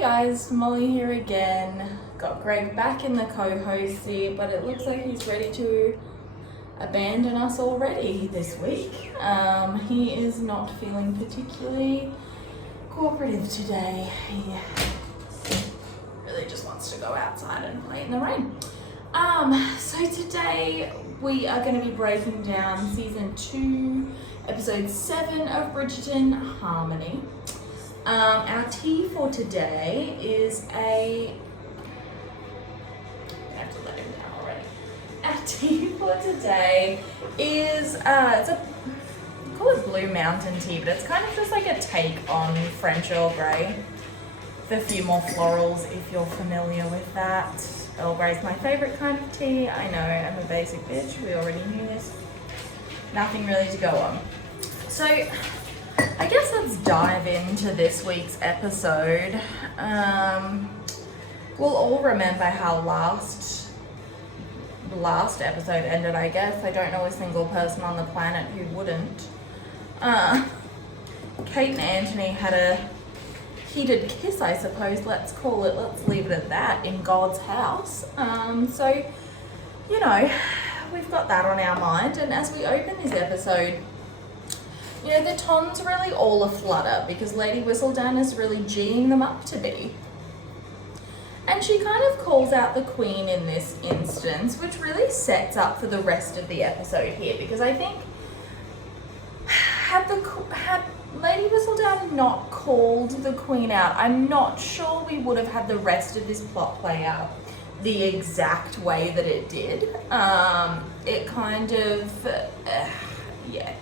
guys, Molly here again. Got Greg back in the co-host seat, but it looks like he's ready to abandon us already this week. He is not feeling particularly cooperative today. He really just wants to go outside and play in the rain. So today we are going to be breaking down season 2, episode 7 of Bridgerton, Harmony. Our tea for today is I have to let him down already. Our tea for today is it's I call it Blue Mountain tea, but it's kind of just like a take on French Earl Grey with a few more florals, if you're familiar with that. Earl Grey's my favorite kind of tea. I know, I'm a basic bitch. We already knew this. Nothing really to go on. So I guess let's dive into this week's episode. We'll all remember how last episode ended, I guess. I don't know a single person on the planet who wouldn't. Kate and Anthony had a heated kiss, I suppose, let's call it. Let's leave it at that, in God's house. So, you know, we've got that on our mind. And as we open this episode, you know, the ton's really all aflutter because Lady Whistledown is really geeing them up to be. And she kind of calls out the Queen in this instance, which really sets up for the rest of the episode here, because I think had Lady Whistledown not called the Queen out, I'm not sure we would have had the rest of this plot play out the exact way that it did. It kind of, yeah.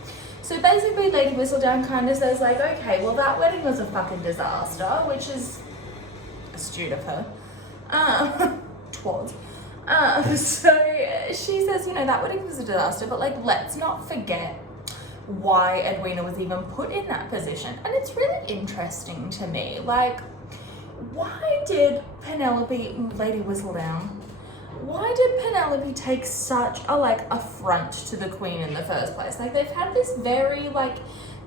So basically Lady Whistledown kind of says like, okay, well that wedding was a fucking disaster, which is astute of her. Twas. So she says, you know, that wedding was a disaster, but like, let's not forget why Edwina was even put in that position. And it's really interesting to me, like, why did Lady Whistledown, why did Penelope take such a affront to the Queen in the first place? Like, they've had this very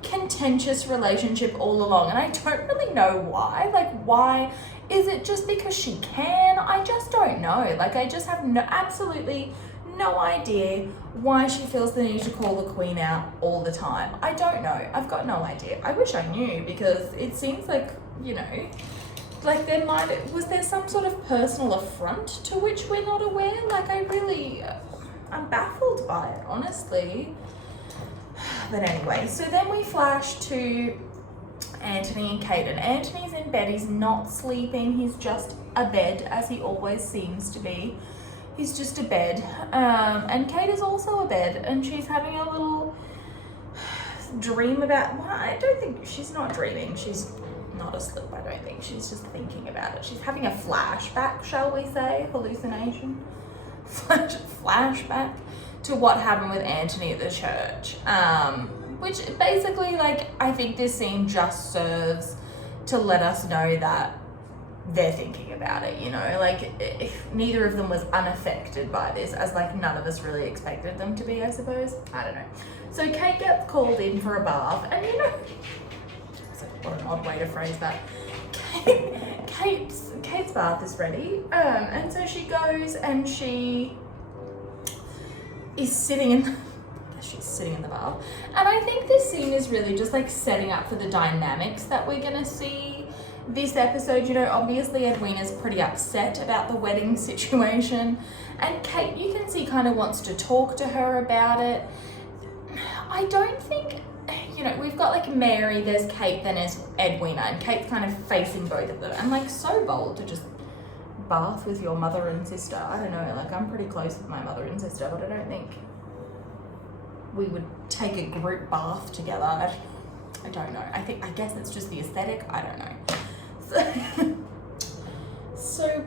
contentious relationship all along, and I don't really know why. Like, why? Is it just because she can? I just don't know. Like, I just have absolutely no idea why she feels the need to call the Queen out all the time. I don't know. I've got no idea. I wish I knew, because it seems like, you know, like was there some sort of personal affront to which we're not aware? Like, I'm baffled by it, honestly. But anyway, so then we flash to Anthony and Kate, and Anthony's in bed. He's not sleeping. He's just abed, as he always seems to be. He's just abed. And Kate is also abed, and she's having a little dream about, well, I don't think, she's not dreaming. She's not asleep, I don't think. She's just thinking about it. She's having a flashback, shall we say, hallucination. Flashback to what happened with Anthony at the church. Which basically, I think this scene just serves to let us know that they're thinking about it, you know? If neither of them was unaffected by this, as none of us really expected them to be, I suppose. I don't know. So Kate gets called in for a bath, and you know, what an odd way to phrase that. Kate's bath is ready, and so she goes and she is sitting in the bath. And I think this scene is really just setting up for the dynamics that we're gonna see this episode. You know, obviously Edwina's pretty upset about the wedding situation, and Kate, you can see, kind of wants to talk to her about it. I don't think, you know, we've got Mary, there's Kate, then there's Edwina, and Kate's kind of facing both of them, and so bold to just bath with your mother and sister. I don't know, I'm pretty close with my mother and sister, but I don't think we would take a group bath together. I don't know. I guess it's just the aesthetic. I don't know. So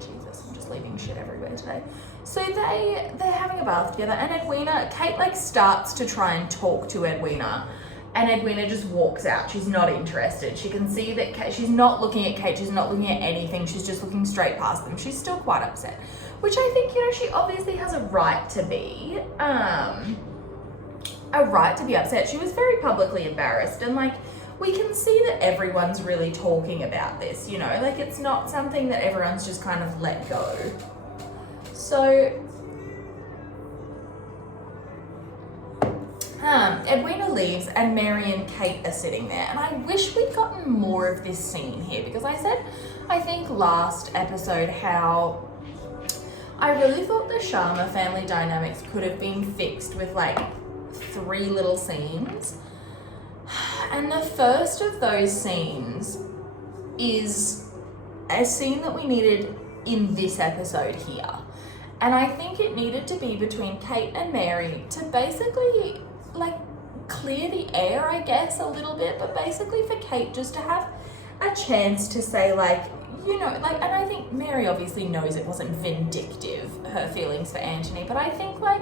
Jesus, I'm just leaving shit everywhere today. So they're having a bath together, and Kate starts to try and talk to Edwina, and Edwina just walks out. She's not interested. She can see that she's not looking at Kate. She's not looking at anything. She's just looking straight past them. She's still quite upset, which I think, you know, she obviously has a right to be. A right to be upset. She was very publicly embarrassed, and we can see that everyone's really talking about this, you know, like it's not something that everyone's just kind of let go. So Edwina leaves and Mary and Kate are sitting there, and I wish we'd gotten more of this scene here, because I said, I think last episode, how I really thought the Sharma family dynamics could have been fixed with like 3 little scenes. And the first of those scenes is a scene that we needed in this episode here. And I think it needed to be between Kate and Mary to basically like clear the air, I guess, a little bit, but basically for Kate just to have a chance to say like, you know, like, and I think Mary obviously knows it wasn't vindictive, her feelings for Anthony, but I think like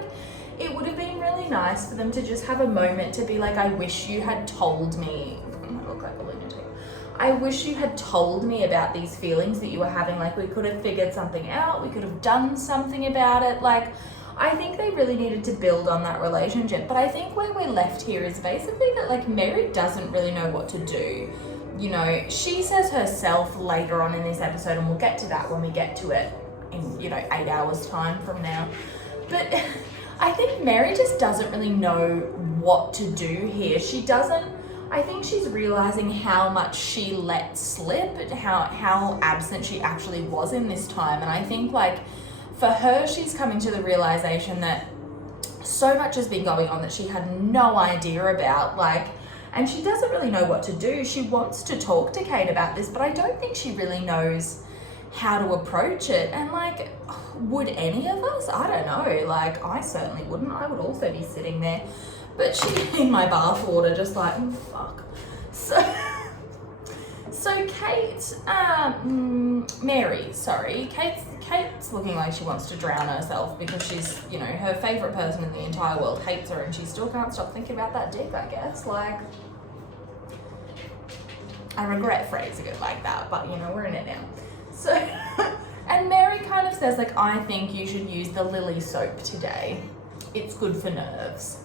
it would have been really nice for them to just have a moment to be like, I wish you had told me, I look like a lunatic. I wish you had told me about these feelings that you were having. Like we could have figured something out. We could have done something about it. Like I think they really needed to build on that relationship. But I think where we're left here is basically that like Mary doesn't really know what to do. You know, she says herself later on in this episode, and we'll get to that when we get to it in, you know, 8 hours time from now. But I think Mary just doesn't really know what to do here. She doesn't, I think she's realizing how much she let slip, how absent she actually was in this time. And I think like for her, she's coming to the realization that so much has been going on that she had no idea about, like, and she doesn't really know what to do. She wants to talk to Kate about this, but I don't think she really knows how to approach it. And like, would any of us? I don't know. Like, I certainly wouldn't. I would also be sitting there, but she in my bath water, just like, oh, fuck. So Kate, Kate's looking like she wants to drown herself because she's, you know, her favorite person in the entire world hates her, and she still can't stop thinking about that dick, I guess. Like, I regret phrasing it like that, but you know, we're in it now. So, and Mary kind of says like, I think you should use the lily soap today. It's good for nerves.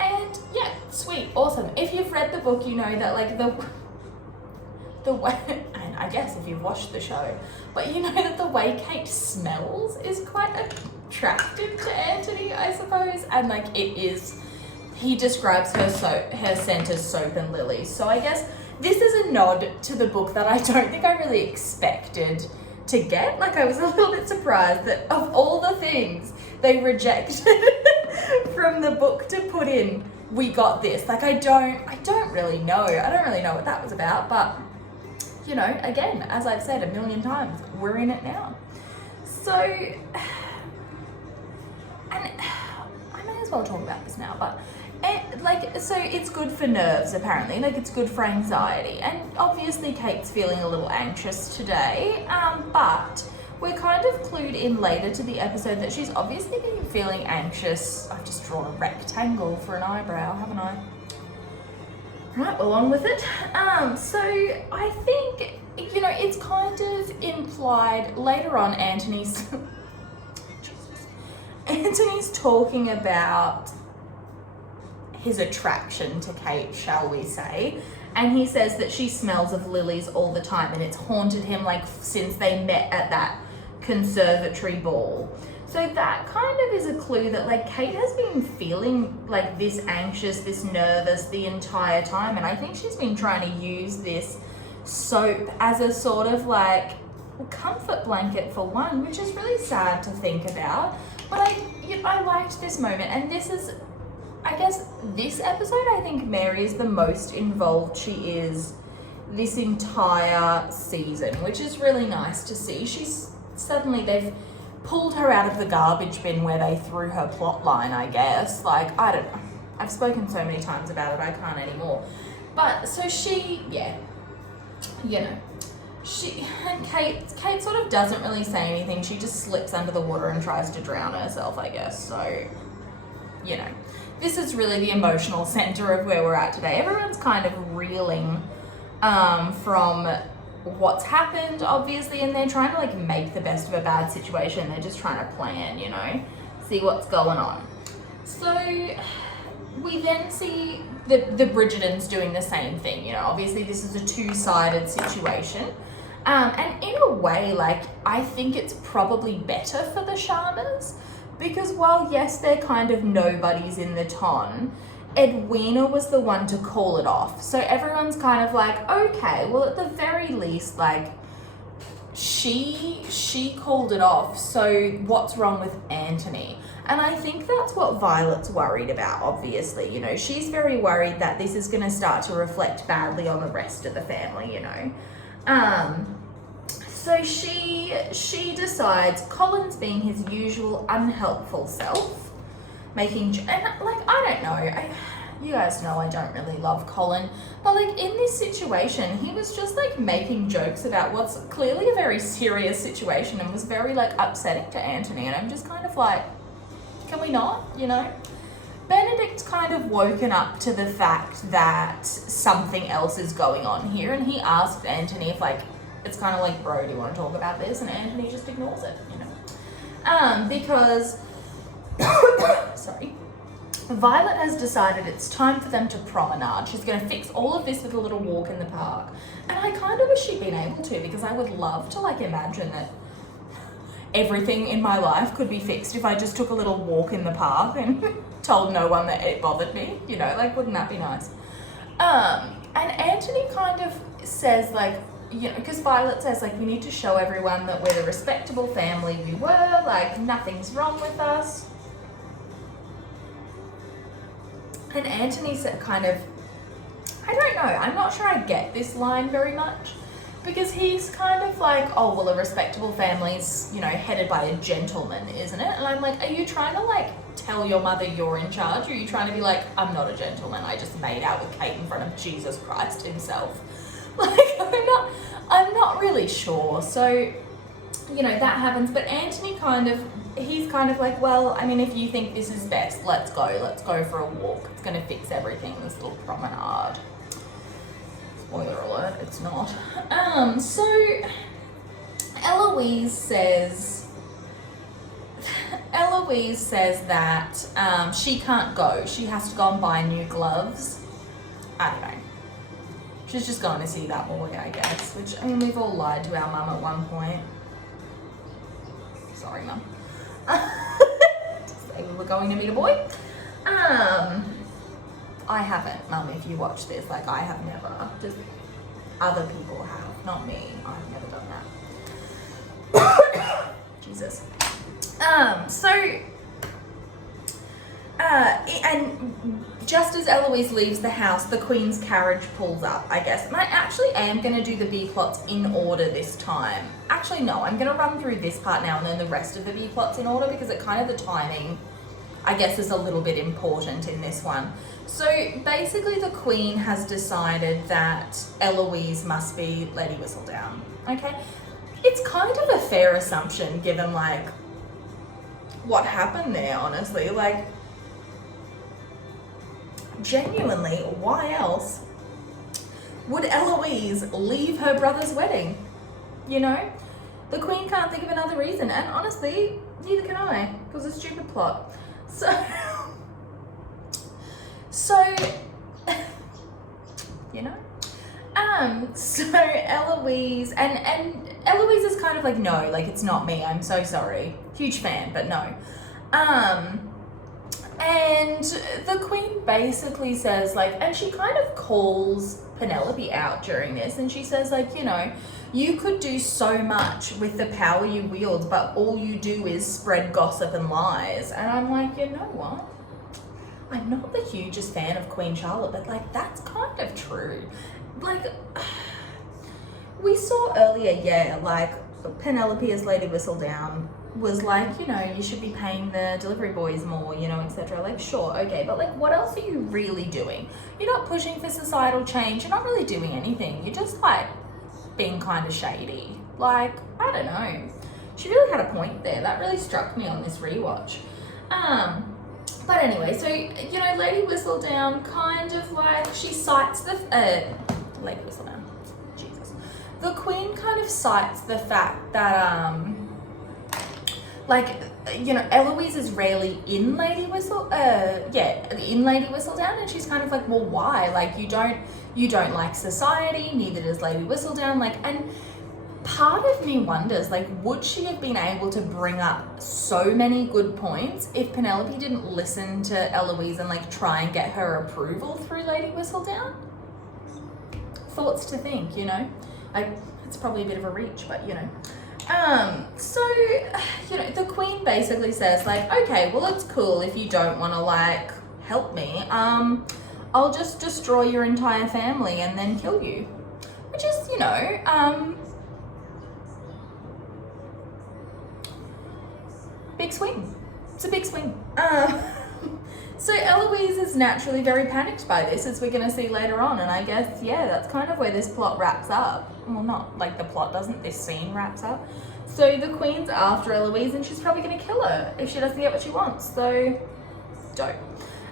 And yeah, sweet, awesome. If you've read the book, you know that like the way, and I guess if you've watched the show, but you know that the way Kate smells is quite attractive to Anthony, I suppose. And like it is, he describes her scent as soap and lilies. So I guess this is a nod to the book that I don't think I really expected to get. Like I was a little bit surprised that of all the things they rejected from the book to put in, we got this. Like I don't really know. I don't really know what that was about, but you know, again, as I've said a million times, we're in it now. So, and I may as well talk about this now, but so it's good for nerves apparently, like it's good for anxiety, and obviously Kate's feeling a little anxious today, but we're kind of clued in later to the episode that she's obviously been feeling anxious. I've just drawn a rectangle for an eyebrow, haven't I? Right, along with it. So I think, you know, it's kind of implied later on. Anthony's talking about his attraction to Kate, shall we say, and he says that she smells of lilies all the time, and it's haunted him like since they met at that conservatory ball. So that kind of is a clue that like Kate has been feeling like this anxious, this nervous the entire time, and I think she's been trying to use this soap as a sort of like comfort blanket for one, which is really sad to think about. But I liked this moment, and this is, I guess, this episode, I think Mary is the most involved she is this entire season, which is really nice to see. She's suddenly, they've pulled her out of the garbage bin where they threw her plot line, I guess. Like, I don't know. I've spoken so many times about it, I can't anymore. But, so she, yeah, you know, Kate sort of doesn't really say anything. She just slips under the water and tries to drown herself, I guess. So, you know, this is really the emotional center of where we're at today. Everyone's kind of reeling from what's happened, obviously, and they're trying to like make the best of a bad situation. They're just trying to plan, you know, see what's going on. So we then see the Bridgertons doing the same thing. You know, obviously this is a two-sided situation. And in a way, like, I think it's probably better for the Sharmas, because while, yes, they're kind of nobodies in the ton, Edwina was the one to call it off. So everyone's kind of like, okay, well, at the very least, like, she called it off, so what's wrong with Anthony? And I think that's what Violet's worried about, obviously. You know, she's very worried that this is going to start to reflect badly on the rest of the family, you know. So she decides Colin's being his usual unhelpful self, and like, I don't know, you guys know I don't really love Colin, but like in this situation, he was just like making jokes about what's clearly a very serious situation and was very like upsetting to Anthony, and I'm just kind of like, can we not, you know? Benedict's kind of woken up to the fact that something else is going on here, and he asked Anthony if, like, it's kind of like, bro, do you want to talk about this? And Anthony just ignores it, you know? Because, sorry, Violet has decided it's time for them to promenade. She's going to fix all of this with a little walk in the park. And I kind of wish she'd been able to, because I would love to, like, imagine that everything in my life could be fixed if I just took a little walk in the park and told no one that it bothered me, you know, like, wouldn't that be nice? And Anthony kind of says, like, you know, because Violet says, like, we need to show everyone that we're the respectable family we were, like, nothing's wrong with us. And Anthony said kind of, I don't know, I'm not sure I get this line very much, because he's kind of like, oh, well, a respectable family's, you know, headed by a gentleman, isn't it? And I'm like, are you trying to, like, tell your mother you're in charge? Or are you trying to be like, I'm not a gentleman, I just made out with Kate in front of Jesus Christ himself? Like, I'm not really sure. So, you know, that happens. But Anthony he's kind of like, well, I mean, if you think this is best, let's go for a walk. It's going to fix everything, this little promenade. Spoiler alert, it's not. So Eloise says that she can't go. She has to go and buy new gloves. I don't know. She's just going to see that boy, I guess. Which, I mean, we've all lied to our mum at one point. Sorry, mum. Just say we were going to meet a boy. I haven't, mum, if you watch this. Like, I have never. Just other people have, not me. I've never done that. Jesus. And just as Eloise leaves the house, the Queen's carriage pulls up, I guess. And I actually am going to do the B-plots in order this time. Actually, no, I'm going to run through this part now and then the rest of the B-plots in order, because it kind of, the timing, I guess, is a little bit important in this one. So basically the Queen has decided that Eloise must be Lady Whistledown, okay? It's kind of a fair assumption given, like, what happened there, honestly. Like, genuinely, why else would Eloise leave her brother's wedding? You know? The Queen can't think of another reason, and honestly, neither can I, because it's a stupid plot. So, you know? So Eloise, and Eloise is kind of like, no, like, it's not me, I'm so sorry. Huge fan, but no. And the Queen basically says, like, and she kind of calls Penelope out during this, and she says, like, you know, you could do so much with the power you wield, but all you do is spread gossip and lies. And I'm like, you know what? I'm not the hugest fan of Queen Charlotte, but, like, that's kind of true. Like, we saw earlier, yeah, like, Penelope as Lady Whistledown was like, you know, you should be paying the delivery boys more, you know, etc. Like, sure, okay, but, like, what else are you really doing? You're not pushing for societal change. You're not really doing anything. You're just, like, being kind of shady. Like, I don't know. She really had a point there. That really struck me on this rewatch. But anyway, so, you know, Lady Whistledown kind of, like, she cites the, Lady Whistledown, Jesus. The Queen kind of cites the fact that, like, you know, Eloise is rarely in Lady in Lady Whistledown, and she's kind of like, well, why? Like, you don't like society, neither does Lady Whistledown, like, and part of me wonders, like, would she have been able to bring up so many good points if Penelope didn't listen to Eloise and like try and get her approval through Lady Whistledown? Thoughts to think, you know? It's probably a bit of a reach, but you know. So, you know, the Queen basically says like, okay, well, it's cool if you don't want to like help me. I'll just destroy your entire family and then kill you. Which is, you know, big swing. It's a big swing. So Eloise is naturally very panicked by this, as we're going to see later on, and I guess, yeah, that's kind of where this plot wraps up. Well, not like the plot doesn't, this scene wraps up. So the Queen's after Eloise, and she's probably going to kill her if she doesn't get what she wants, so dope.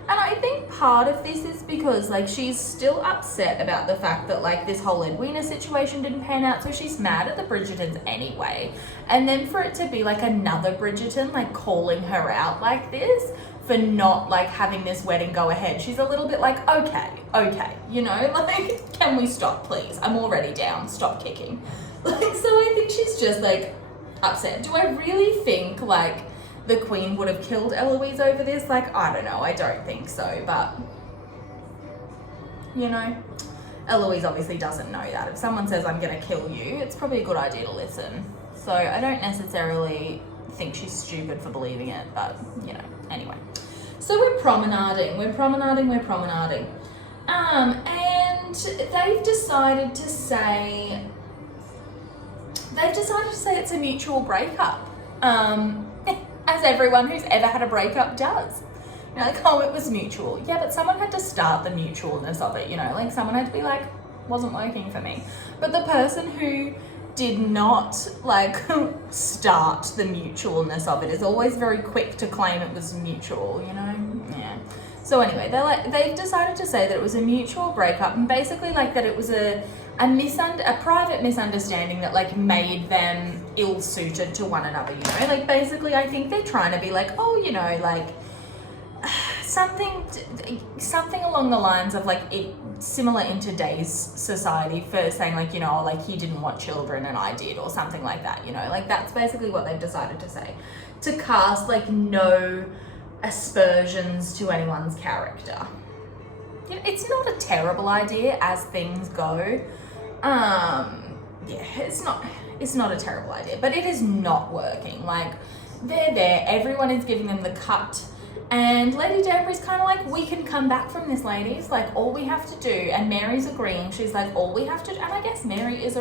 And I think part of this is because, like, she's still upset about the fact that, like, this whole Edwina situation didn't pan out, so she's mad at the Bridgertons anyway. And then for it to be, like, another Bridgerton, like, calling her out like this for not, like, having this wedding go ahead, she's a little bit like, okay, you know, like, can we stop, please? I'm already down, stop kicking. Like, so I think she's just, like, upset. Do I really think, like, the Queen would have killed Eloise over this? Like, I don't know, I don't think so, but, you know, Eloise obviously doesn't know that. If someone says, I'm gonna kill you, it's probably a good idea to listen. So I don't necessarily think she's stupid for believing it, but, you know, anyway. So we're promenading, and they've decided to say it's a mutual breakup. As everyone who's ever had a breakup does. You know, like, oh, it was mutual. Yeah, but someone had to start the mutualness of it, you know, like someone had to be like, wasn't working for me. But the person who did not like start the mutualness of it is always very quick to claim it was mutual, you know? Yeah. So anyway, they've decided to say that it was a mutual breakup, and basically like that it was a private misunderstanding that like made them ill-suited to one another, you know? Like basically I think they're trying to be like, oh, you know, like something along the lines of like similar in today's society for saying like, you know, like he didn't want children and I did, or something like that, you know? Like that's basically what they've decided to say. To cast like no aspersions to anyone's character. You know, it's not a terrible idea as things go. Yeah, it's not a terrible idea, but it is not working. Like, they're there, everyone is giving them the cut, and Lady Danbury's kind of like, we can come back from this, ladies, like, all we have to do, and Mary's agreeing, she's like, all we have to do, and I guess Mary is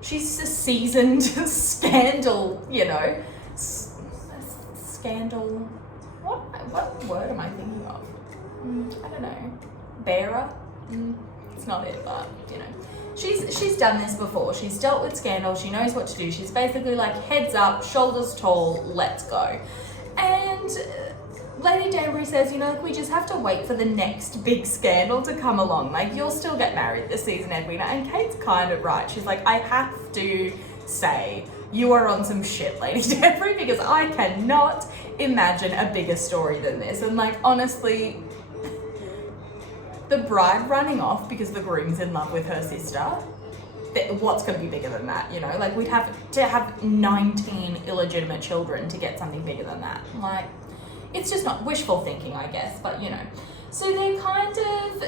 she's a seasoned scandal, you know, scandal, what word am I thinking of? I don't know, bearer? It's not it, but you know, she's done this before. She's dealt with scandal. She knows what to do. She's basically like heads up, shoulders tall, let's go. And Lady Danbury says, you know, like, we just have to wait for the next big scandal to come along. Like, you'll still get married this season, Edwina. And Kate's kind of right. She's like, I have to say, you are on some shit, Lady Danbury, because I cannot imagine a bigger story than this. And like, honestly, the bride running off because the groom's in love with her sister, what's going to be bigger than that, you know? Like, we'd have to have 19 illegitimate children to get something bigger than that. Like, it's just not wishful thinking, I guess, but you know. So they're kind of,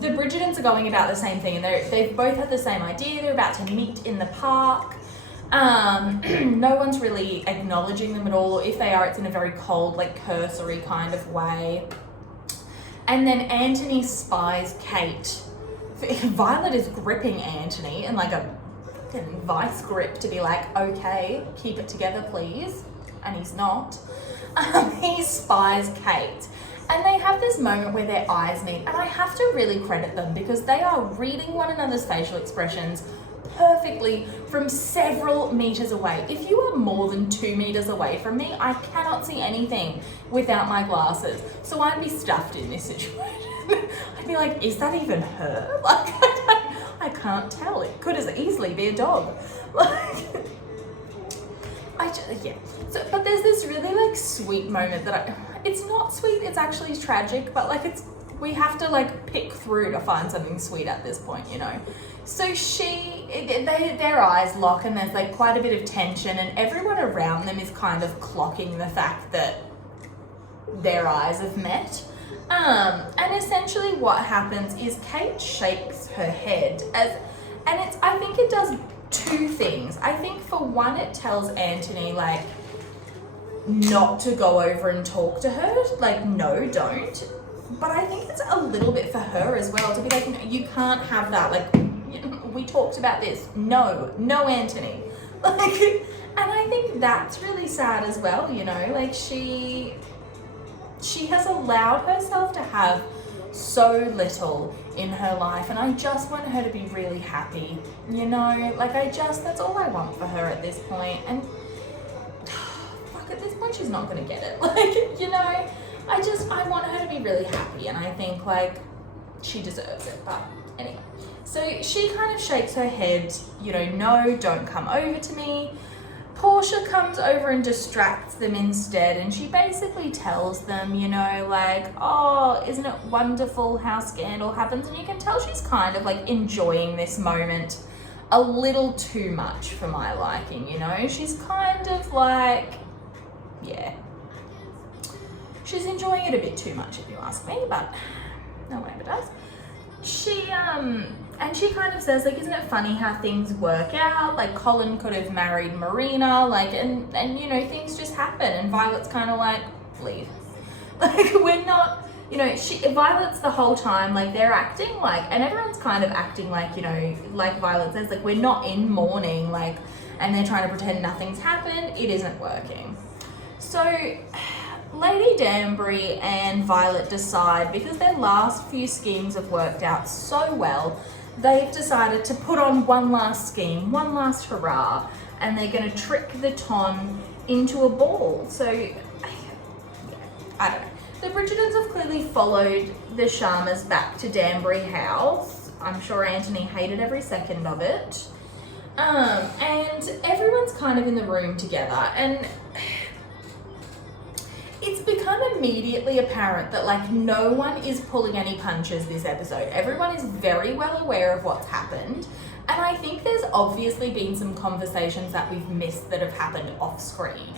the Bridgertons are going about the same thing, and they've both had the same idea. They're about to meet in the park. No one's really acknowledging them at all, or if they are, it's in a very cold, like, cursory kind of way. And then Anthony spies Kate. Violet is gripping Anthony in like a vice grip to be like, okay, keep it together, please. And he's not. He spies Kate. And they have this moment where their eyes meet. And I have to really credit them because they are reading one another's facial expressions perfectly from several meters away. If you are more than 2 meters away from me, I cannot see anything without my glasses. So I'd be stuffed in this situation. I'd be like, is that even her? Like, I can't tell. It could as easily be a dog. Like, yeah. So, but there's this really like sweet moment that it's not sweet, it's actually tragic, but like we have to like pick through to find something sweet at this point, you know. So their eyes lock and there's like quite a bit of tension and everyone around them is kind of clocking the fact that their eyes have met. And essentially what happens is Kate shakes her head I think it does two things. I think for one, it tells Anthony like not to go over and talk to her, like no, don't. But I think it's a little bit for her as well to be like, no, you can't have that. Like, we talked about this. No, Anthony. Like, and I think that's really sad as well. You know, like she has allowed herself to have so little in her life, and I just want her to be really happy. You know, like that's all I want for her at this point. And fuck, at this point, she's not gonna get it. Like, you know. I want her to be really happy, and I think like she deserves it. But anyway, so she kind of shakes her head, you know, no, don't come over to me. Portia comes over and distracts them instead, and she basically tells them, you know, like, oh, isn't it wonderful how scandal happens? And you can tell she's kind of like enjoying this moment a little too much for my liking, you know. She's kind of like, yeah. She's enjoying it a bit too much, if you ask me, but no one ever does. And she kind of says, like, isn't it funny how things work out? Like, Colin could have married Marina, like, and you know, things just happen. And Violet's kind of like, leave. Like, we're not, you know, Violet's the whole time, like, they're acting like, and everyone's kind of acting like, you know, like Violet says, like, we're not in mourning, like, and they're trying to pretend nothing's happened. It isn't working. So Lady Danbury and Violet decide, because their last few schemes have worked out so well, they've decided to put on one last scheme, one last hurrah, and they're going to trick the Ton into a ball. So, I don't know. The Bridgertons have clearly followed the Sharmas back to Danbury House. I'm sure Anthony hated every second of it. And everyone's kind of in the room together, and it's become immediately apparent that like no one is pulling any punches this episode. Everyone is very well aware of what's happened. And I think there's obviously been some conversations that we've missed that have happened off screen.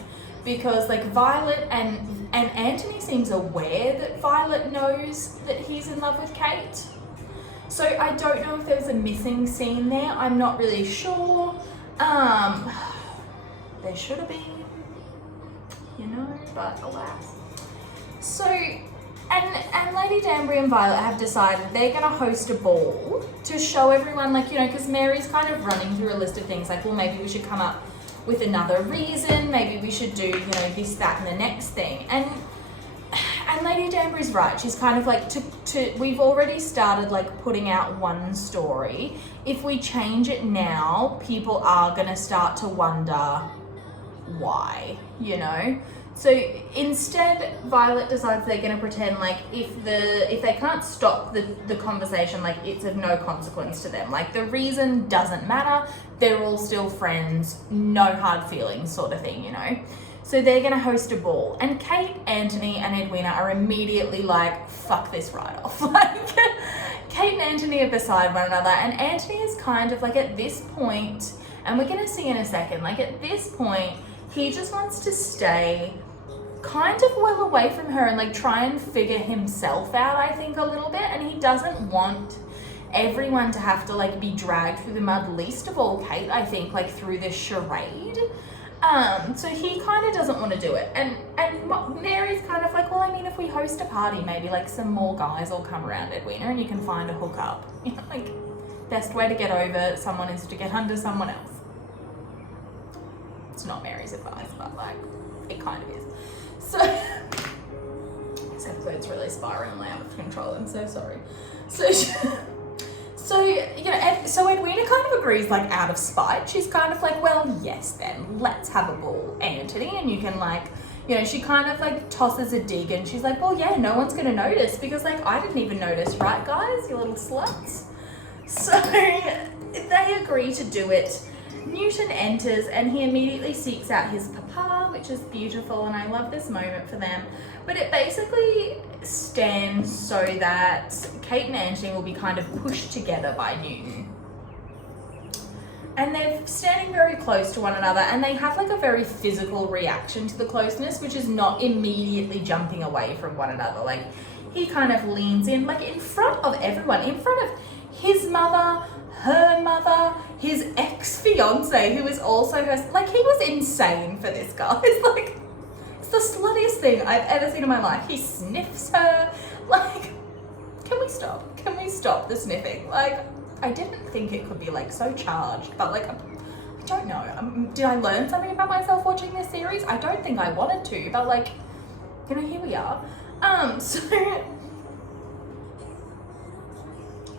Because like Violet and Anthony seems aware that Violet knows that he's in love with Kate. So I don't know if there's a missing scene there. I'm not really sure. There should have been. You know, but alas. So, and Lady Danbury and Violet have decided they're going to host a ball to show everyone, like, you know, because Mary's kind of running through a list of things, like, well, maybe we should come up with another reason, maybe we should do, you know, this, that, and the next thing. And Lady Danbury's right. She's kind of like, we've already started, like, putting out one story. If we change it now, people are going to start to wonder why, you know. So instead Violet decides they're going to pretend like if they can't stop the conversation, like it's of no consequence to them, like the reason doesn't matter, they're all still friends, no hard feelings sort of thing, you know. So they're going to host a ball, and Kate, Anthony and Edwina are immediately like, fuck this right off. Like Kate and Anthony are beside one another, and Anthony is kind of like at this point, and we're going to see in a second, like at this point he just wants to stay kind of well away from her and like try and figure himself out, I think, a little bit. And he doesn't want everyone to have to like be dragged through the mud, least of all Kate, I think, like through this charade. So he kind of doesn't want to do it. And Mary's kind of like, well, I mean, if we host a party, maybe like some more guys will come around, Edwina, and you can find a hookup. You know, like best way to get over someone is to get under someone else. It's not Mary's advice, but like it kind of is. So this episode's really spiraling out of control. I'm so sorry. So you know, so Edwina kind of agrees, like out of spite. She's kind of like, well, yes, then let's have a ball, Anthony, and you can like, you know, she kind of like tosses a dig, and she's like, well, yeah, no one's gonna notice because like I didn't even notice, right, guys, you little sluts. So they agree to do it. Newton enters and he immediately seeks out his papa, which is beautiful, and I love this moment for them. But it basically stands so that Kate and Anthony will be kind of pushed together by Newton. And they're standing very close to one another, and they have like a very physical reaction to the closeness, which is not immediately jumping away from one another. Like, he kind of leans in, like in front of everyone, in front of his mother, her mother, his ex-fiance, who is also her, like, he was insane for this guy. It's like, it's the sluttiest thing I've ever seen in my life. He sniffs her, like, can we stop? Can we stop the sniffing? Like, I didn't think it could be like so charged, but like, I don't know. Did I learn something about myself watching this series? I don't think I wanted to, but like, you know, here we are. So,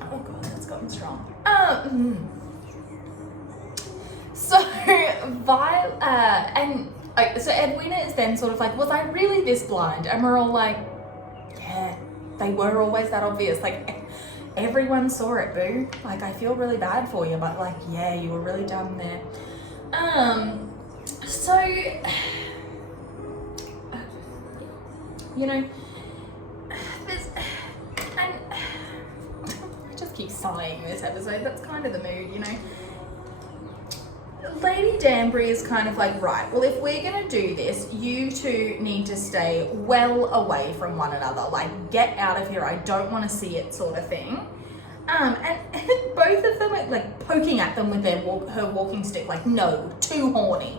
oh god, that's gotten strong. So so Edwina is then sort of like, was I really this blind? And we're all like, yeah, they were always that obvious. Like, everyone saw it, boo. Like, I feel really bad for you, but like, yeah, you were really dumb there. So, you know, and I just keep sighing in this episode. That's kind of the mood, you know. Lady Danbury is kind of like, right, well, if we're going to do this, you two need to stay well away from one another. Like, get out of here. I don't want to see it, sort of thing. And both of them are like poking at them with her walking stick, like, no, too horny.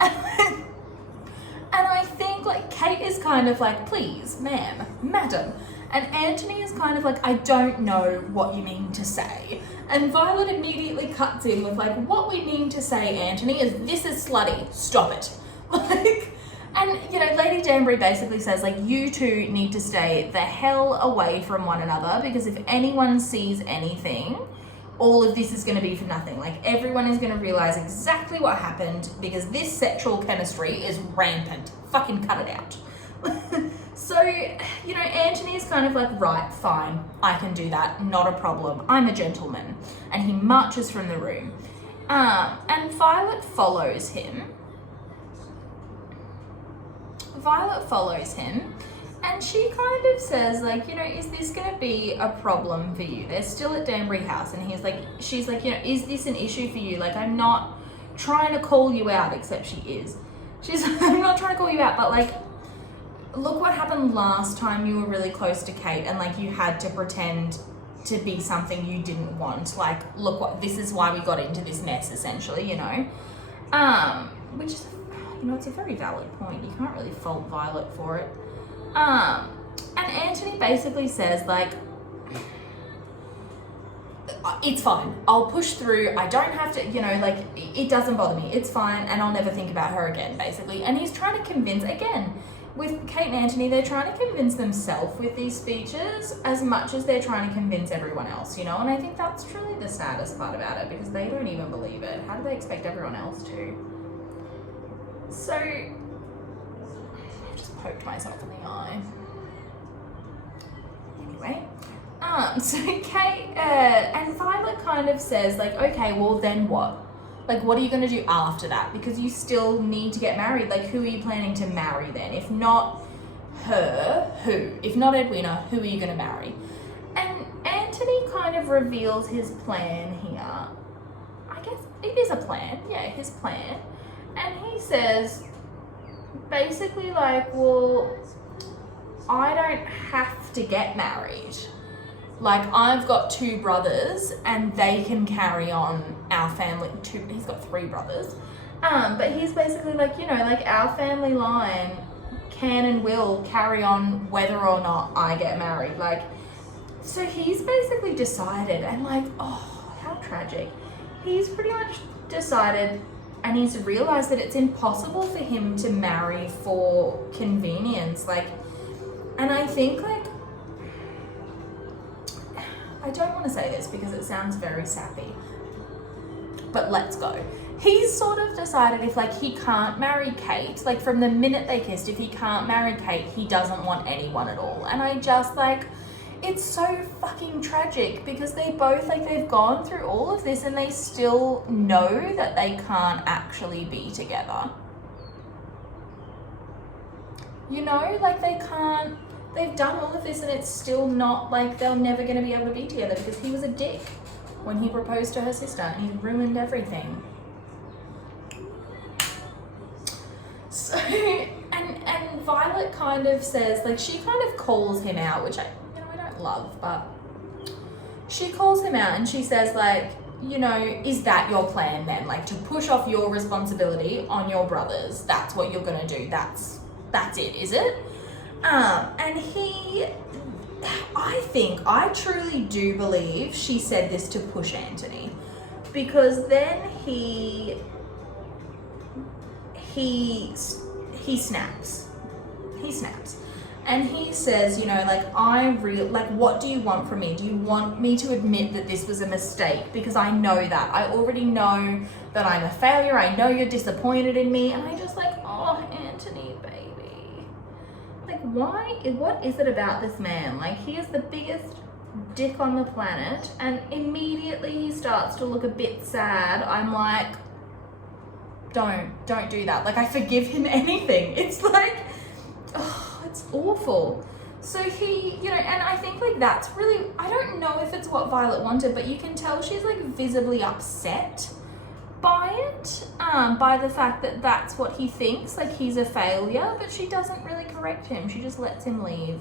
And I think like Kate is kind of like, please, ma'am, madam. And Anthony is kind of like, I don't know what you mean to say. And Violet immediately cuts in with like, what we mean to say, Anthony, is this is slutty. Stop it. Like, and you know, Lady Danbury basically says like, you two need to stay the hell away from one another, because if anyone sees anything, all of this is going to be for nothing. Like, everyone is going to realize exactly what happened, because this sexual chemistry is rampant. Fucking cut it out. So, you know, Anthony is kind of like, right, fine, I can do that, not a problem. I'm a gentleman. And he marches from the room. And Violet follows him. And she kind of says, like, you know, is this going to be a problem for you? They're still at Danbury House. And she's like, you know, is this an issue for you? Like, I'm not trying to call you out, except she is. She's like, I'm not trying to call you out, but like, look what happened last time you were really close to Kate and like you had to pretend to be something you didn't want. Like, look, this is why we got into this mess, essentially, you know? Which is, you know, it's a very valid point. You can't really fault Violet for it. And Anthony basically says like, it's fine. I'll push through. I don't have to, you know, like, it doesn't bother me. It's fine. And I'll never think about her again, basically. And he's trying to convince, again, with Kate and Anthony, they're trying to convince themselves with these speeches as much as they're trying to convince everyone else, you know? And I think that's truly the saddest part about it, because they don't even believe it. How do they expect everyone else to? So, I just poked myself in the eye. Anyway, so Kate and Violet kind of says like, okay, well then what? Like, what are you going to do after that? Because you still need to get married. Like, who are you planning to marry then? If not her, who? If not Edwina, who are you going to marry? And Anthony kind of reveals his plan here. I guess it is a plan. Yeah, his plan. And he says, basically like, well, I don't have to get married. Like, I've got 2 brothers and they can carry on our family. He's got 3 brothers. But he's basically like, you know, like, our family line can and will carry on whether or not I get married. Like, so he's basically decided, and like, oh, how tragic. He's pretty much decided, and he's realized that it's impossible for him to marry for convenience. Like, and I think like, I don't want to say this because it sounds very sappy, but let's go. He's sort of decided if like he can't marry Kate, like from the minute they kissed, if he can't marry Kate, he doesn't want anyone at all. And I just like, it's so fucking tragic because they both, like, they've gone through all of this and they still know that they can't actually be together. You know, like, they've done all of this and it's still not, like, they're never going to be able to be together because he was a dick when he proposed to her sister and he ruined everything. So, and Violet kind of says, like, she kind of calls him out, which I don't love, but she calls him out and she says, like, you know, is that your plan then? Like, to push off your responsibility on your brothers, that's what you're going to do. That's it, is it? And I truly do believe she said this to push Anthony, because then he snaps. And he says, you know, like, what do you want from me? Do you want me to admit that this was a mistake? Because I know that. I already know that I'm a failure. I know you're disappointed in me. And I just like, oh, Anthony, baby. Like, what is it about this man? Like, he is the biggest dick on the planet. And immediately he starts to look a bit sad. I'm like, don't do that. Like, I forgive him anything. It's like, oh, it's awful. So he, you know, and I think, like, that's really, I don't know if it's what Violet wanted, but you can tell she's, like, visibly upset by it, by the fact that that's what he thinks, like, he's a failure, but she doesn't really correct him. She just lets him leave.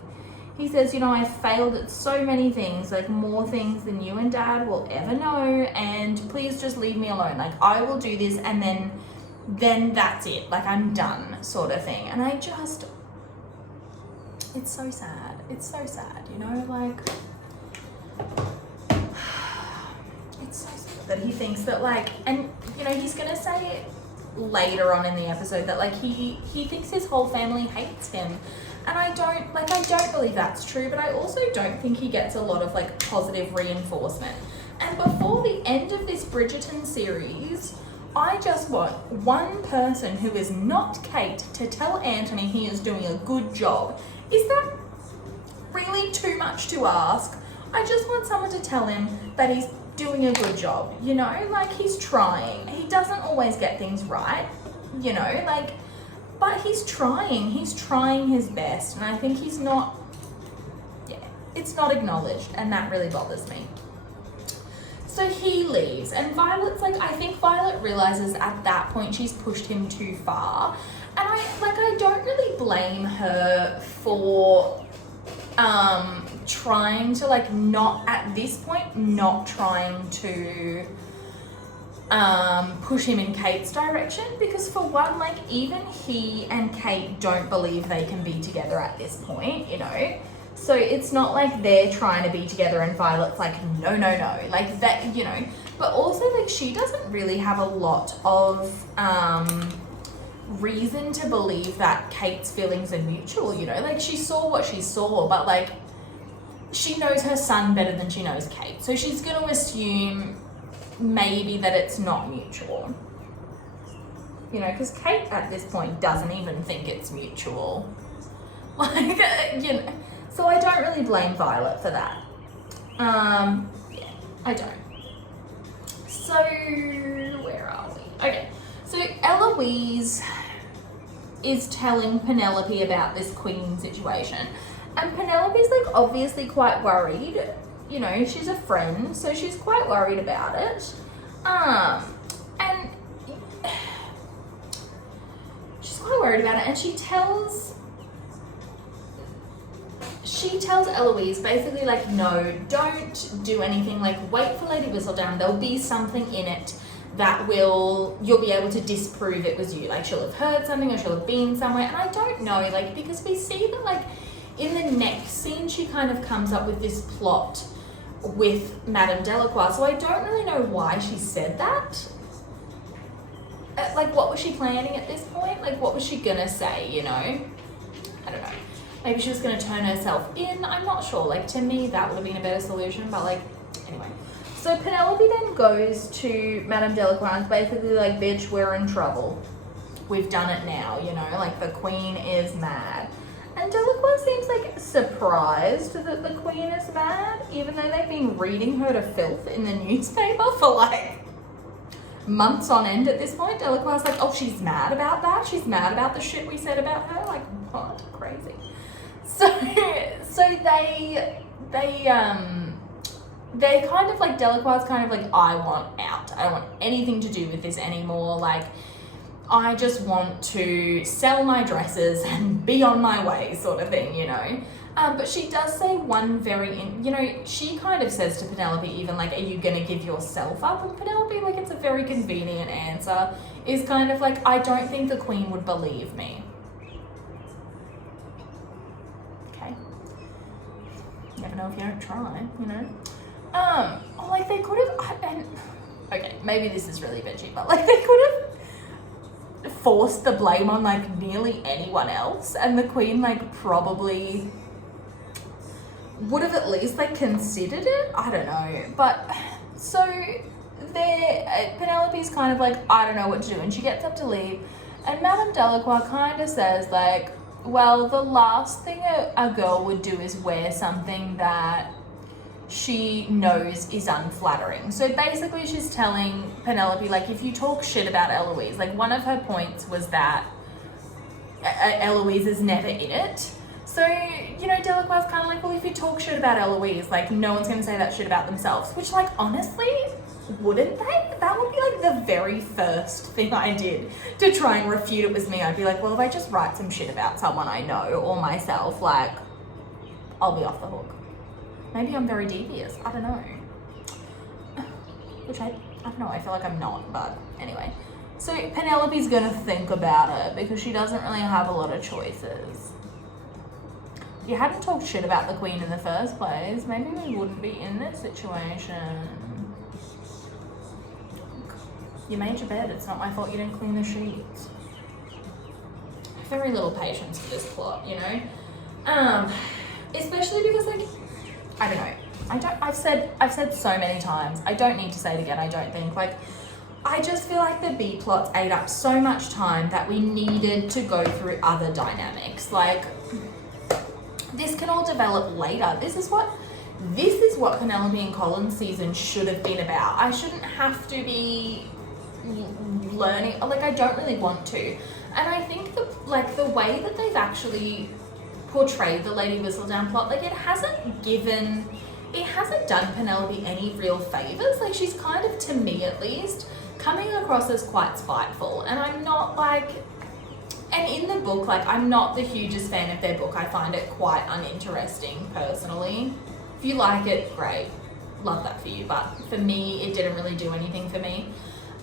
He says, you know, I've failed at so many things, like, more things than you and Dad will ever know, and please just leave me alone. Like, I will do this, and then that's it. Like, I'm done, sort of thing. And I just, it's so sad. It's so sad, you know, like, it's so sad that he thinks that, like, and, you know, he's going to say it later on in the episode that, like, he thinks his whole family hates him. And I don't believe that's true, but I also don't think he gets a lot of, like, positive reinforcement. And before the end of this Bridgerton series, I just want one person who is not Kate to tell Anthony he is doing a good job. Is that really too much to ask? I just want someone to tell him that he's doing a good job, you know? Like, he's trying. He doesn't always get things right, you know? Like, but he's trying. He's trying his best. And I think he's not, it's not acknowledged. And that really bothers me. So he leaves, and Violet's like, I think Violet realizes at that point she's pushed him too far. And I don't really blame her for trying to, like, not, at this point, not trying to push him in Kate's direction, because for one, like, even he and Kate don't believe they can be together at this point, you know? So it's not like they're trying to be together and Violet's like, no, like that, you know. But also, like, she doesn't really have a lot of reason to believe that Kate's feelings are mutual, you know. Like, she saw what she saw, but, like, she knows her son better than she knows Kate. So she's going to assume maybe that it's not mutual. You know, because Kate at this point doesn't even think it's mutual. Like, you know. So I don't really blame Violet for that. Yeah, I don't. So, where are we? Okay, so Eloise is telling Penelope about this Queen situation. And Penelope's, like, obviously quite worried. You know, she's a friend, so she's quite worried about it. And she's quite worried about it, and she tells Eloise basically, like, no, don't do anything, like, wait for Lady Whistledown. There'll be something in it that you'll be able to disprove it was you. Like, she'll have heard something or she'll have been somewhere. And I don't know, like, because we see that, like, in the next scene, she kind of comes up with this plot with Madame Delacroix. So I don't really know why she said that. Like, what was she planning at this point? Like, what was she gonna say, you know? I don't know. Maybe she was going to turn herself in. I'm not sure. Like, to me, that would have been a better solution. But, like, anyway. So Penelope then goes to Madame Delacroix and is basically like, bitch, we're in trouble. We've done it now, you know? Like, the Queen is mad. And Delacroix seems like surprised that the Queen is mad, even though they've been reading her to filth in the newspaper for like months on end at this point. Delacroix's like, oh, she's mad about that? She's mad about the shit we said about her? Like, what? Crazy. So they kind of like, Delacroix's kind of like, I want out. I don't want anything to do with this anymore. Like, I just want to sell my dresses and be on my way, sort of thing, you know. But she does say one she kind of says to Penelope even like, are you gonna give yourself up? And Penelope, like, it's a very convenient answer, is kind of like, I don't think the Queen would believe me. Okay. Never know if you don't try, you know. Like they could have, okay, maybe this is really bitchy, but like they could have forced the blame on like nearly anyone else, and the Queen like probably would have at least like considered it. I don't know, but so Penelope's kind of like, I don't know what to do, and she gets up to leave, and Madame Delacroix kind of says like, well, the last thing a girl would do is wear something that she knows is unflattering. So basically she's telling Penelope, like, if you talk shit about Eloise, like one of her points was that Eloise is never in it. So, you know, Delacroix's kind of like, well, if you talk shit about Eloise, like no one's going to say that shit about themselves, which like, honestly, wouldn't they? That would be like the very first thing I did to try and refute it was me. I'd be like, well, if I just write some shit about someone I know or myself, like, I'll be off the hook. Maybe I'm very devious, I don't know. Which I don't know, I feel like I'm not, but anyway. So Penelope's gonna think about it because she doesn't really have a lot of choices. If you hadn't talked shit about the Queen in the first place, maybe we wouldn't be in this situation. You made your bed, it's not my fault you didn't clean the sheets. Very little patience for this plot, you know? Especially because like, I don't know. I've said so many times, I don't need to say it again, I don't think. Like, I just feel like the B plots ate up so much time that we needed to go through other dynamics. Like, this can all develop later. This is what Penelope and Colin's season should have been about. I shouldn't have to be learning, like I don't really want to. And I think the way that they've actually portrayed the Lady Whistledown plot, like it hasn't done Penelope any real favors. Like she's kind of, to me at least, coming across as quite spiteful, and I'm not like, and in the book, like I'm not the hugest fan of their book. I find it quite uninteresting personally. If you like it, great, love that for you, but for me it didn't really do anything for me.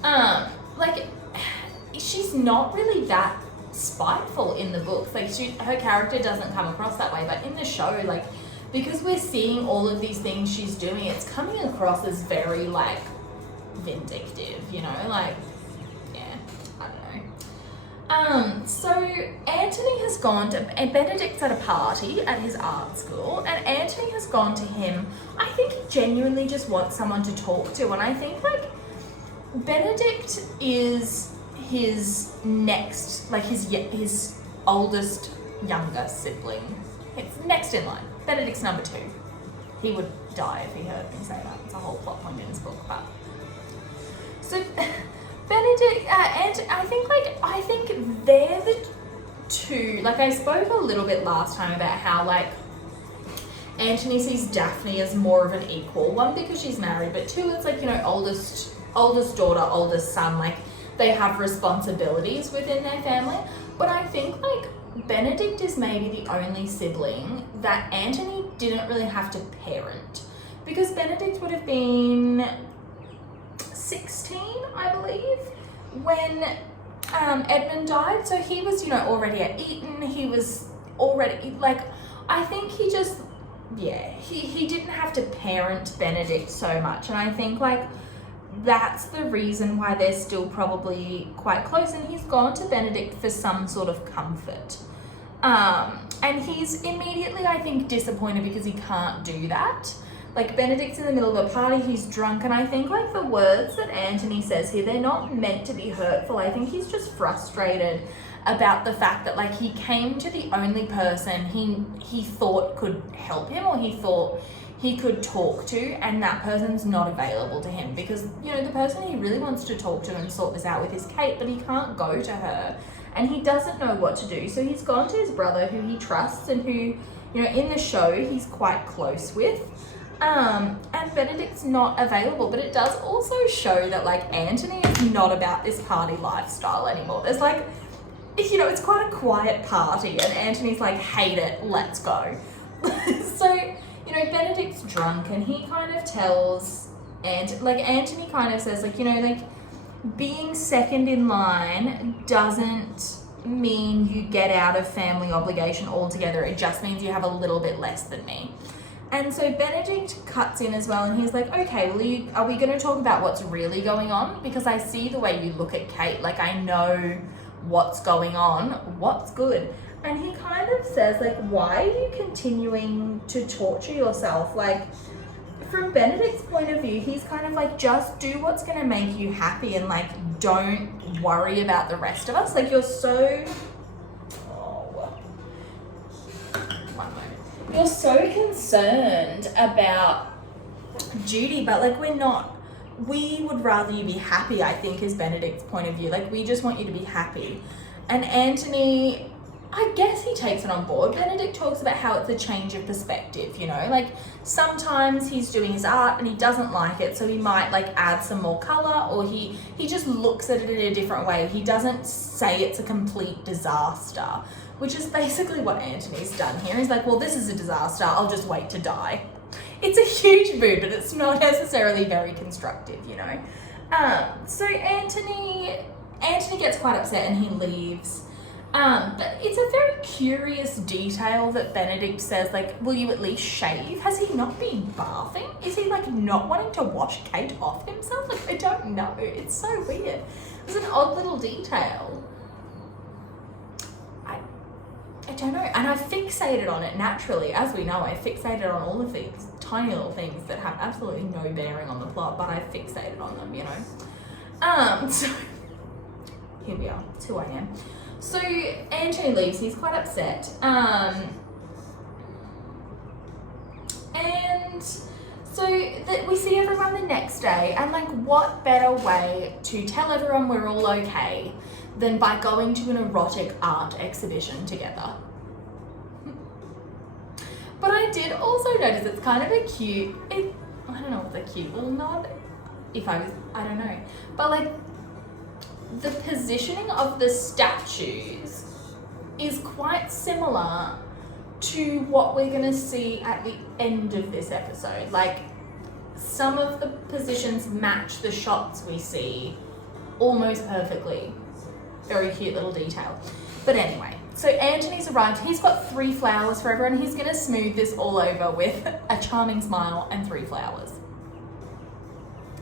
Like she's not really that spiteful in the books. Like her character doesn't come across that way, but in the show, like, because we're seeing all of these things she's doing, it's coming across as very like vindictive, you know, like, yeah, I don't know. So Anthony has gone to, and Benedict's at a party at his art school, and Anthony has gone to him. I think he genuinely just wants someone to talk to, and I think like Benedict is his next, like his oldest younger sibling. It's next in line. Benedict's number 2. He would die if he heard me say that. It's a whole plot point in his book, but so Benedict and I think they're the two. Like I spoke a little bit last time about how like Anthony sees Daphne as more of an equal, one because she's married, but 2, it's like, you know, oldest daughter, oldest son, like they have responsibilities within their family. But I think like Benedict is maybe the only sibling that Anthony didn't really have to parent, because Benedict would have been 16, I believe, when Edmund died. So he was, you know, already at Eton. He was already, like, I think he just, yeah, he didn't have to parent Benedict so much. And I think like that's the reason why they're still probably quite close, and he's gone to Benedict for some sort of comfort. And he's immediately, I think, disappointed because he can't do that. Like, Benedict's in the middle of a party, he's drunk, and I think, like, the words that Anthony says here, they're not meant to be hurtful. I think he's just frustrated about the fact that, like, he came to the only person he thought could help him, or he thought he could talk to, and that person's not available to him, because, you know, the person he really wants to talk to and sort this out with is Kate, but he can't go to her, and he doesn't know what to do. So he's gone to his brother, who he trusts and who, you know, in the show he's quite close with. And Benedict's not available, but it does also show that, like, Anthony is not about this party lifestyle anymore. There's, like, you know, it's quite a quiet party, and Anthony's like, hate it, let's go. So, you know, Benedict's drunk, and he kind of tells, Anthony kind of says, like, you know, like, being second in line doesn't mean you get out of family obligation altogether. It just means you have a little bit less than me. And so Benedict cuts in as well, and he's like, okay, well, are we going to talk about what's really going on? Because I see the way you look at Kate, like, I know what's going on, what's good. And he kind of says, like, why are you continuing to torture yourself? Like, from Benedict's point of view, he's kind of like, just do what's going to make you happy, and, like, don't worry about the rest of us. Like, you're so... You're so concerned about Judy, but, like, we're not. We would rather you be happy, I think, is Benedict's point of view. Like, we just want you to be happy. And Anthony, I guess he takes it on board. Benedict talks about how it's a change of perspective, you know? Like, sometimes he's doing his art and he doesn't like it, so he might, like, add some more colour, or he just looks at it in a different way. He doesn't say it's a complete disaster, which is basically what Anthony's done here. He's like, well, this is a disaster, I'll just wait to die. It's a huge mood, but it's not necessarily very constructive, you know. So Anthony gets quite upset and he leaves. But it's a very curious detail that Benedict says, like, will you at least shave? Has he not been bathing? Is he, like, not wanting to wash Kate off himself? Like, I don't know. It's so weird. It's an odd little detail. I don't know, and I fixated on it naturally. As we know, I fixated on all of these tiny little things that have absolutely no bearing on the plot, but I fixated on them, you know. So here we are, 2 a.m. So Anthony leaves, he's quite upset. And so we see everyone the next day, and, like, what better way to tell everyone we're all okay than by going to an erotic art exhibition together. But I did also notice it's kind of a cute, I don't know what's a cute little nod, I don't know. But, like, the positioning of the statues is quite similar to what we're gonna see at the end of this episode. Like, some of the positions match the shots we see almost perfectly. Very cute little detail. But anyway, so Anthony's arrived. He's got 3 flowers for everyone. He's going to smooth this all over with a charming smile and 3 flowers.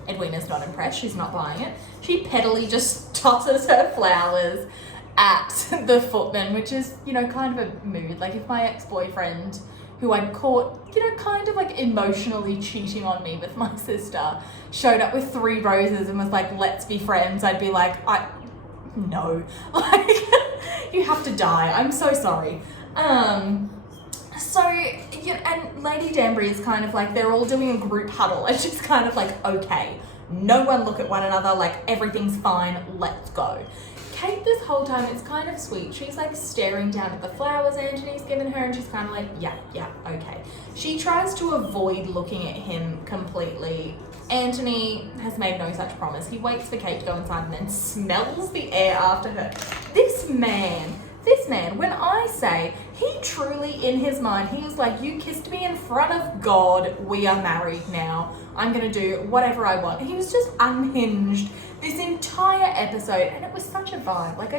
Edwina's not impressed. She's not buying it. She pettily just tosses her flowers at the footman, which is, you know, kind of a mood. Like, if my ex-boyfriend, who I'd caught, you know, kind of, like, emotionally cheating on me with my sister, showed up with 3 roses and was like, let's be friends, I'd be like, no, like, you have to die. I'm so sorry. So, you know, and Lady Danbury is kind of like, they're all doing a group huddle. It's just kind of like, okay, no one look at one another, like, everything's fine, let's go. Kate, this whole time, it's kind of sweet. She's, like, staring down at the flowers Anthony's given her, and she's kind of like, yeah, okay. She tries to avoid looking at him completely. Anthony has made no such promise. He waits for Kate to go inside and then smells the air after her. This man, when I say, he truly, in his mind, he was like, you kissed me in front of God, we are married now. I'm gonna do whatever I want. He was just unhinged this entire episode, and it was such a vibe. Like,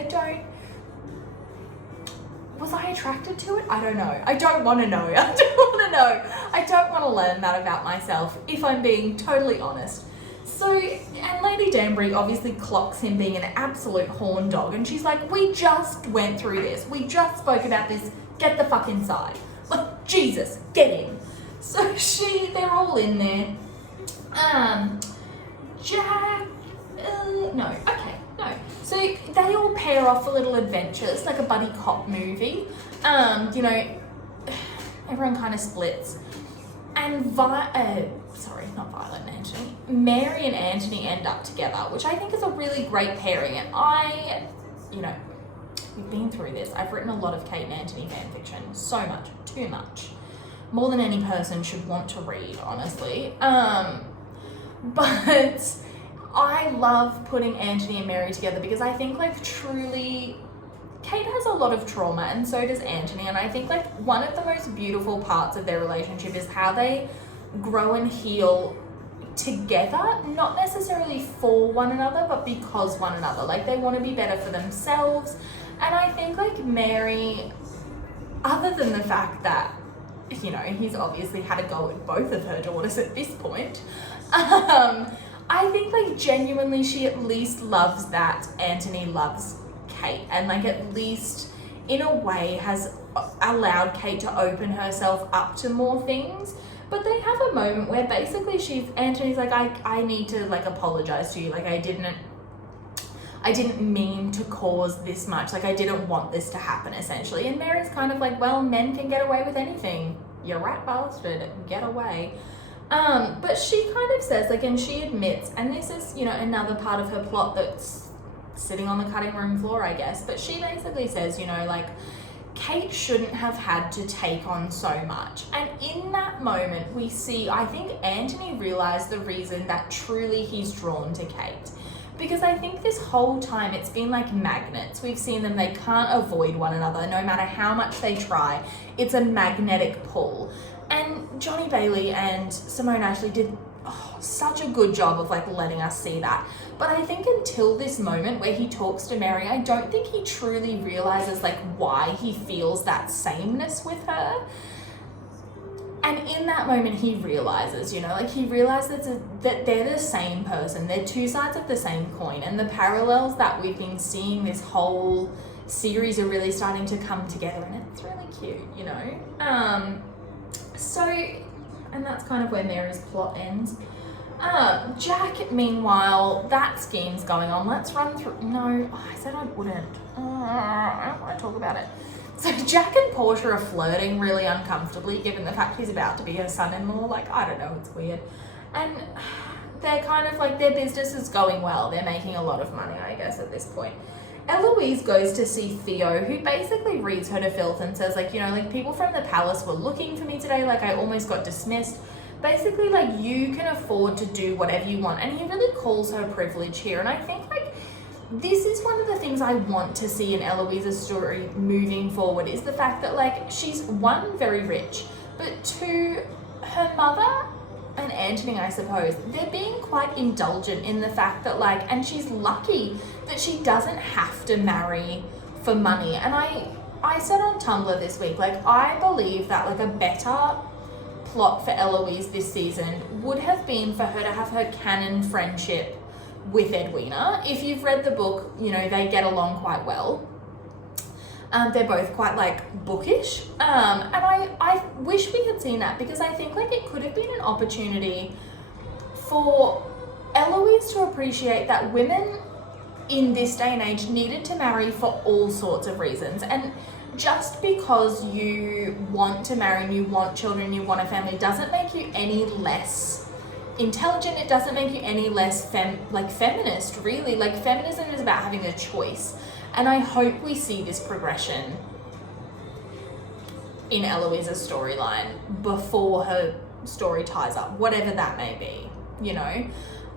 was I attracted to it? I don't know. I don't want to know. I don't want to learn that about myself, if I'm being totally honest. So, and Lady Danbury obviously clocks him being an absolute horn dog, and she's like, we just went through this. We just spoke about this. Get the fuck inside. Like, Jesus, get in. So they're all in there. Jack, no. So they all pair off for little adventures, like a buddy cop movie. Everyone kind of splits. And not Violet and Anthony. Mary and Anthony end up together, which I think is a really great pairing. And we've been through this. I've written a lot of Kate and Anthony fanfiction. So much. Too much. More than any person should want to read, honestly. But I love putting Anthony and Mary together because I think, truly, Kate has a lot of trauma and so does Anthony. And I think, one of the most beautiful parts of their relationship is how they grow and heal together, not necessarily for one another, but because one another. They want to be better for themselves. And I think, Mary, other than the fact that, he's obviously had a go at both of her daughters at this point, I think, genuinely, she at least loves that Anthony loves Kate, and, at least, in a way, has allowed Kate to open herself up to more things. But they have a moment where basically Anthony's like, I need to, apologize to you. I didn't mean to cause this much. I didn't want this to happen, essentially. And Mary's kind of like, well, men can get away with anything. You rat bastard, get away. But she kind of says, and she admits, and this is, another part of her plot that's sitting on the cutting room floor, I guess. But she basically says, Kate shouldn't have had to take on so much. And in that moment, we see, I think Anthony realized the reason that truly he's drawn to Kate. Because I think this whole time it's been like magnets. We've seen them, they can't avoid one another no matter how much they try. It's a magnetic pull. And Johnny Bailey and Simone Ashley did such a good job of letting us see that. But I think until this moment where he talks to Mary, I don't think he truly realizes why he feels that sameness with her. And in that moment he realizes, he realizes that they're the same person. They're two sides of the same coin, and the parallels that we've been seeing this whole series are really starting to come together, and it's really cute, and that's kind of where Mary's plot ends. Jack, meanwhile, that scheme's going on. Let's run through. No, I said I wouldn't. I don't want to talk about it. So Jack and Portia are flirting really uncomfortably, given the fact he's about to be her son-in-law. I don't know, it's weird. And they're kind of their business is going well. They're making a lot of money, I guess, at this point. Eloise goes to see Theo, who basically reads her to filth and says, people from the palace were looking for me today. I almost got dismissed. Basically, you can afford to do whatever you want. And he really calls her privilege here. And I think, this is one of the things I want to see in Eloise's story moving forward, is the fact that, she's, one, very rich, but two, her mother and Anthony, I suppose, they're being quite indulgent in the fact that, and she's lucky that she doesn't have to marry for money. And I said on Tumblr this week, I believe that, a better plot for Eloise this season would have been for her to have her canon friendship with Edwina. If you've read the book, they get along quite well. They're both quite bookish. And I wish we had seen that, because I think it could have been an opportunity for Eloise to appreciate that women in this day and age needed to marry for all sorts of reasons. And just because you want to marry and you want children, you want a family, doesn't make you any less intelligent. It doesn't make you any less feminist, really. Feminism is about having a choice. And I hope we see this progression in Eloise's storyline before her story ties up, whatever that may be,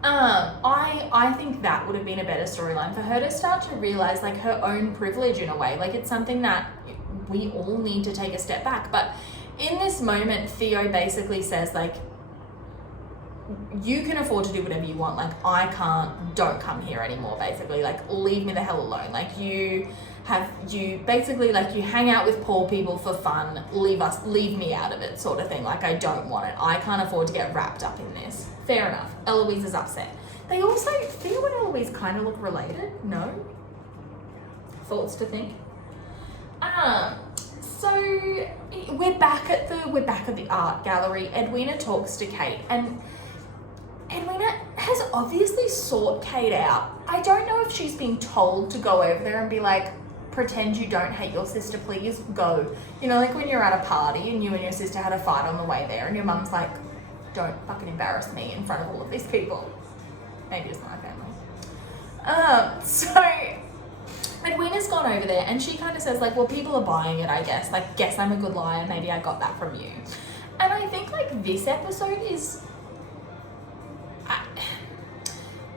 I think that would have been a better storyline for her to start to realize her own privilege in a way. It's something that we all need to take a step back. But in this moment, Theo basically says you can afford to do whatever you want. I can't, don't come here anymore, basically. Leave me the hell alone. You basically, you hang out with poor people for fun, leave me out of it, sort of thing. I don't want it. I can't afford to get wrapped up in this. Fair enough. Eloise is upset. They also, Theo and Eloise kind of look related. No? Thoughts to think? So we're back at the art gallery. Edwina talks to Kate, and Edwina has obviously sought Kate out. I don't know if she's been told to go over there and be like, pretend you don't hate your sister, please, go. You know, like when you're at a party and you and your sister had a fight on the way there and your mum's like, don't fucking embarrass me in front of all of these people. Maybe it's my family. So Edwina's gone over there and she kind of says like, well, people are buying it, I guess. Like, guess I'm a good liar. Maybe I got that from you. And I think like this episode is...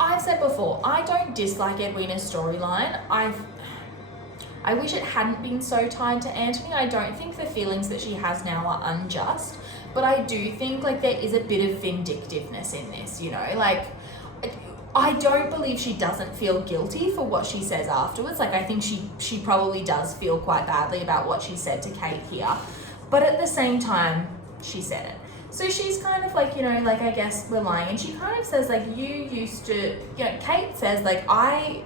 I've said before, I don't dislike Edwina's storyline. I wish it hadn't been so tied to Anthony. I don't think the feelings that she has now are unjust, but I do think like there is a bit of vindictiveness in this, you know, like I don't believe she doesn't feel guilty for what she says afterwards. Like I think she probably does feel quite badly about what she said to Kate here, but at the same time, she said it. So she's kind of like, you know, like, I guess we're lying. And she kind of says, like, you used to, you know, Kate says, like, I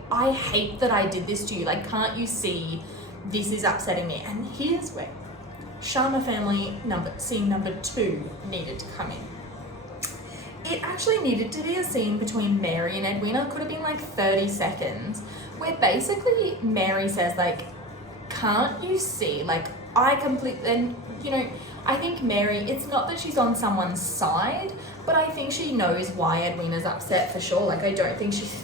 hate that I did this to you. Like, can't you see this is upsetting me? And here's where Sharma family scene number 2 needed to come in. It actually needed to be a scene between Mary and Edwina. Could have been like 30 seconds, where basically Mary says, like, can't you see, like, I completely, and, you know, I think Mary, it's not that she's on someone's side, but I think she knows why Edwina's upset for sure. Like, I don't think she's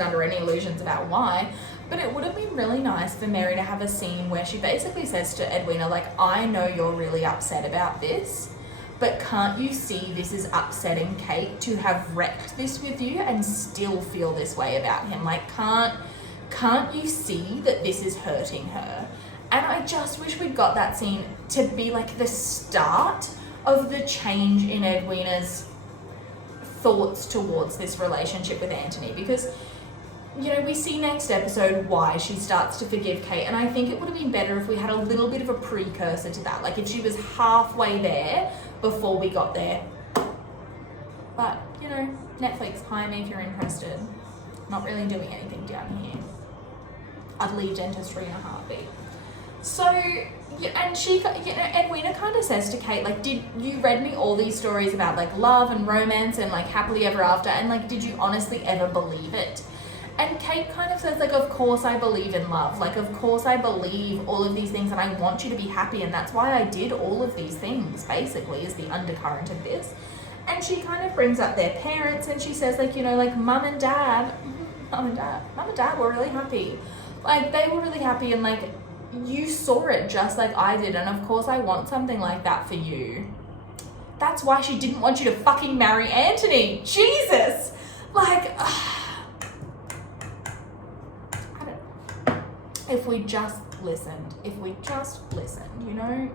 under any illusions about why, but it would have been really nice for Mary to have a scene where she basically says to Edwina, like, I know you're really upset about this, but can't you see this is upsetting Kate to have wrecked this with you and still feel this way about him? Like, can't you see that this is hurting her? And I just wish we'd got that scene to be like the start of the change in Edwina's thoughts towards this relationship with Anthony, because, you know, we see next episode why she starts to forgive Kate, and I think it would have been better if we had a little bit of a precursor to that, like if she was halfway there before we got there. But, you know, Netflix, hire me if you're interested. Not really doing anything down here. I'd leave dentistry in a heartbeat. So, and she, you know, Edwina kind of says to Kate, like, did you read me all these stories about like love and romance and like happily ever after, and like, did you honestly ever believe it? And Kate kind of says, like, of course I believe in love. Like, of course I believe all of these things and I want you to be happy, and that's why I did all of these things, basically, is the undercurrent of this. And she kind of brings up their parents and she says, like, you know, like mum and dad were really happy. Like, they were really happy, and like, you saw it just like I did, and of course I want something like that for you. That's why she didn't want you to fucking marry Anthony. Jesus! Like, I don't know. If we just listened, you know?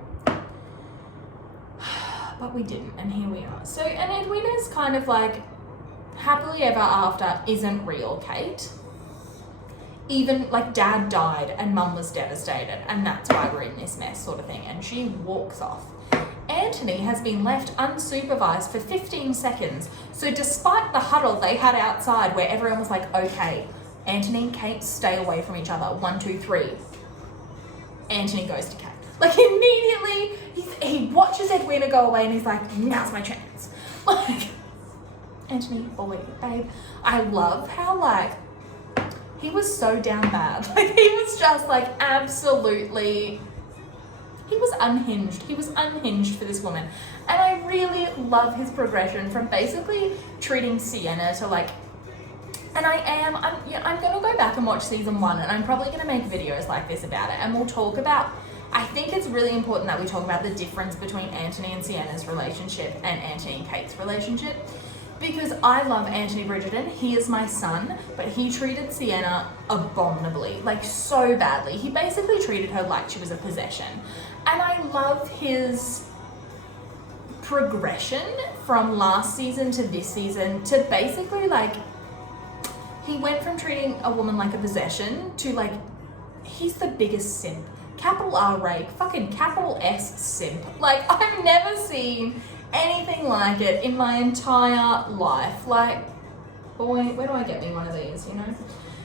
But we didn't, and here we are. So, and Edwina's kind of like, happily ever after isn't real, Kate. Even, like, dad died and mum was devastated, and that's why we're in this mess, sort of thing. And she walks off. Anthony has been left unsupervised for 15 seconds. So despite the huddle they had outside where everyone was like, okay, Anthony and Kate, stay away from each other. 1, 2, 3. Anthony goes to Kate. Like, immediately, he watches Edwina go away and he's like, now's my chance. Like, Anthony, boy, babe. I love how, like, he was so down bad. Like, he was just like absolutely, he was unhinged. He was unhinged for this woman. And I really love his progression from basically treating Sienna to like, and I'm going to go back and watch season 1, and I'm probably going to make videos like this about it. And we'll talk about, I think it's really important that we talk about the difference between Anthony and Sienna's relationship and Anthony and Kate's relationship. Because I love Anthony Bridgerton, he is my son, but he treated Sienna abominably, like so badly. He basically treated her like she was a possession. And I love his progression from last season to this season to basically like, he went from treating a woman like a possession to like, he's the biggest simp. Capital R rape, fucking capital S simp. Like, I've never seen anything like it in my entire life. Like, boy, where do I get me one of these, you know?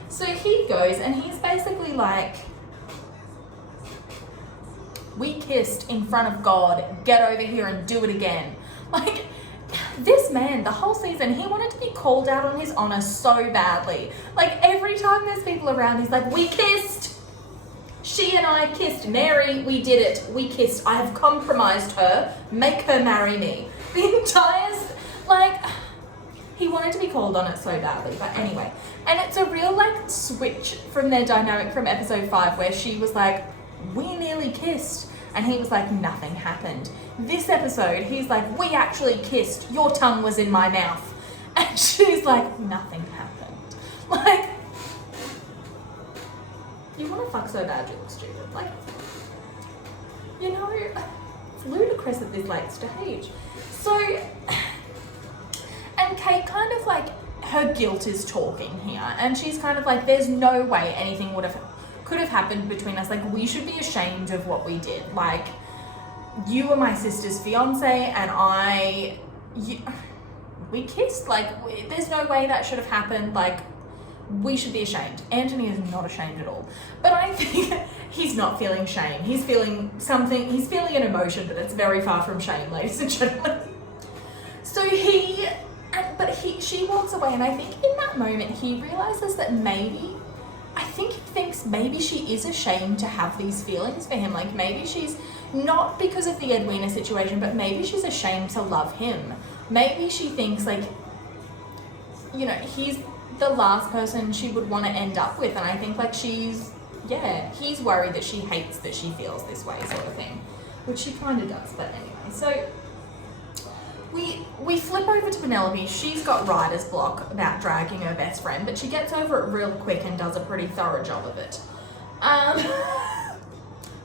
So he goes and he's basically like, We kissed in front of God. Get over here and do it again. Like, this man, the whole season, he wanted to be called out on his honor so badly. Like, every time there's people around, he's like, we kissed. She and I kissed. Mary, we did it. We kissed. I have compromised her. Make her marry me. The entire, like, he wanted to be called on it so badly. But anyway, and it's a real, like, switch from their dynamic from episode 5, where she was like, we nearly kissed. And he was like, nothing happened. This episode, he's like, we actually kissed. Your tongue was in my mouth. And she's like, nothing happened. Like, you want to fuck so bad you look stupid. Like, you know, it's ludicrous at this late stage. So, and Kate kind of like, her guilt is talking here. And she's kind of like, there's no way anything could have happened between us. Like, we should be ashamed of what we did. Like, you were my sister's fiance and we kissed. Like, there's no way that should have happened. Like, we should be ashamed. Anthony is not ashamed at all. But I think he's not feeling shame. He's feeling something, he's feeling an emotion, but it's very far from shame, ladies and gentlemen. So she walks away, and I think in that moment he realizes that maybe he thinks maybe she is ashamed to have these feelings for him. Like, maybe she's not because of the Edwina situation, but maybe she's ashamed to love him. Maybe she thinks, like, you know, he's the last person she would want to end up with. And I think, like, he's worried that she hates that she feels this way, sort of thing, which she kind of does. But anyway, so we flip over to Penelope. She's got writer's block about dragging her best friend, but she gets over it real quick and does a pretty thorough job of it.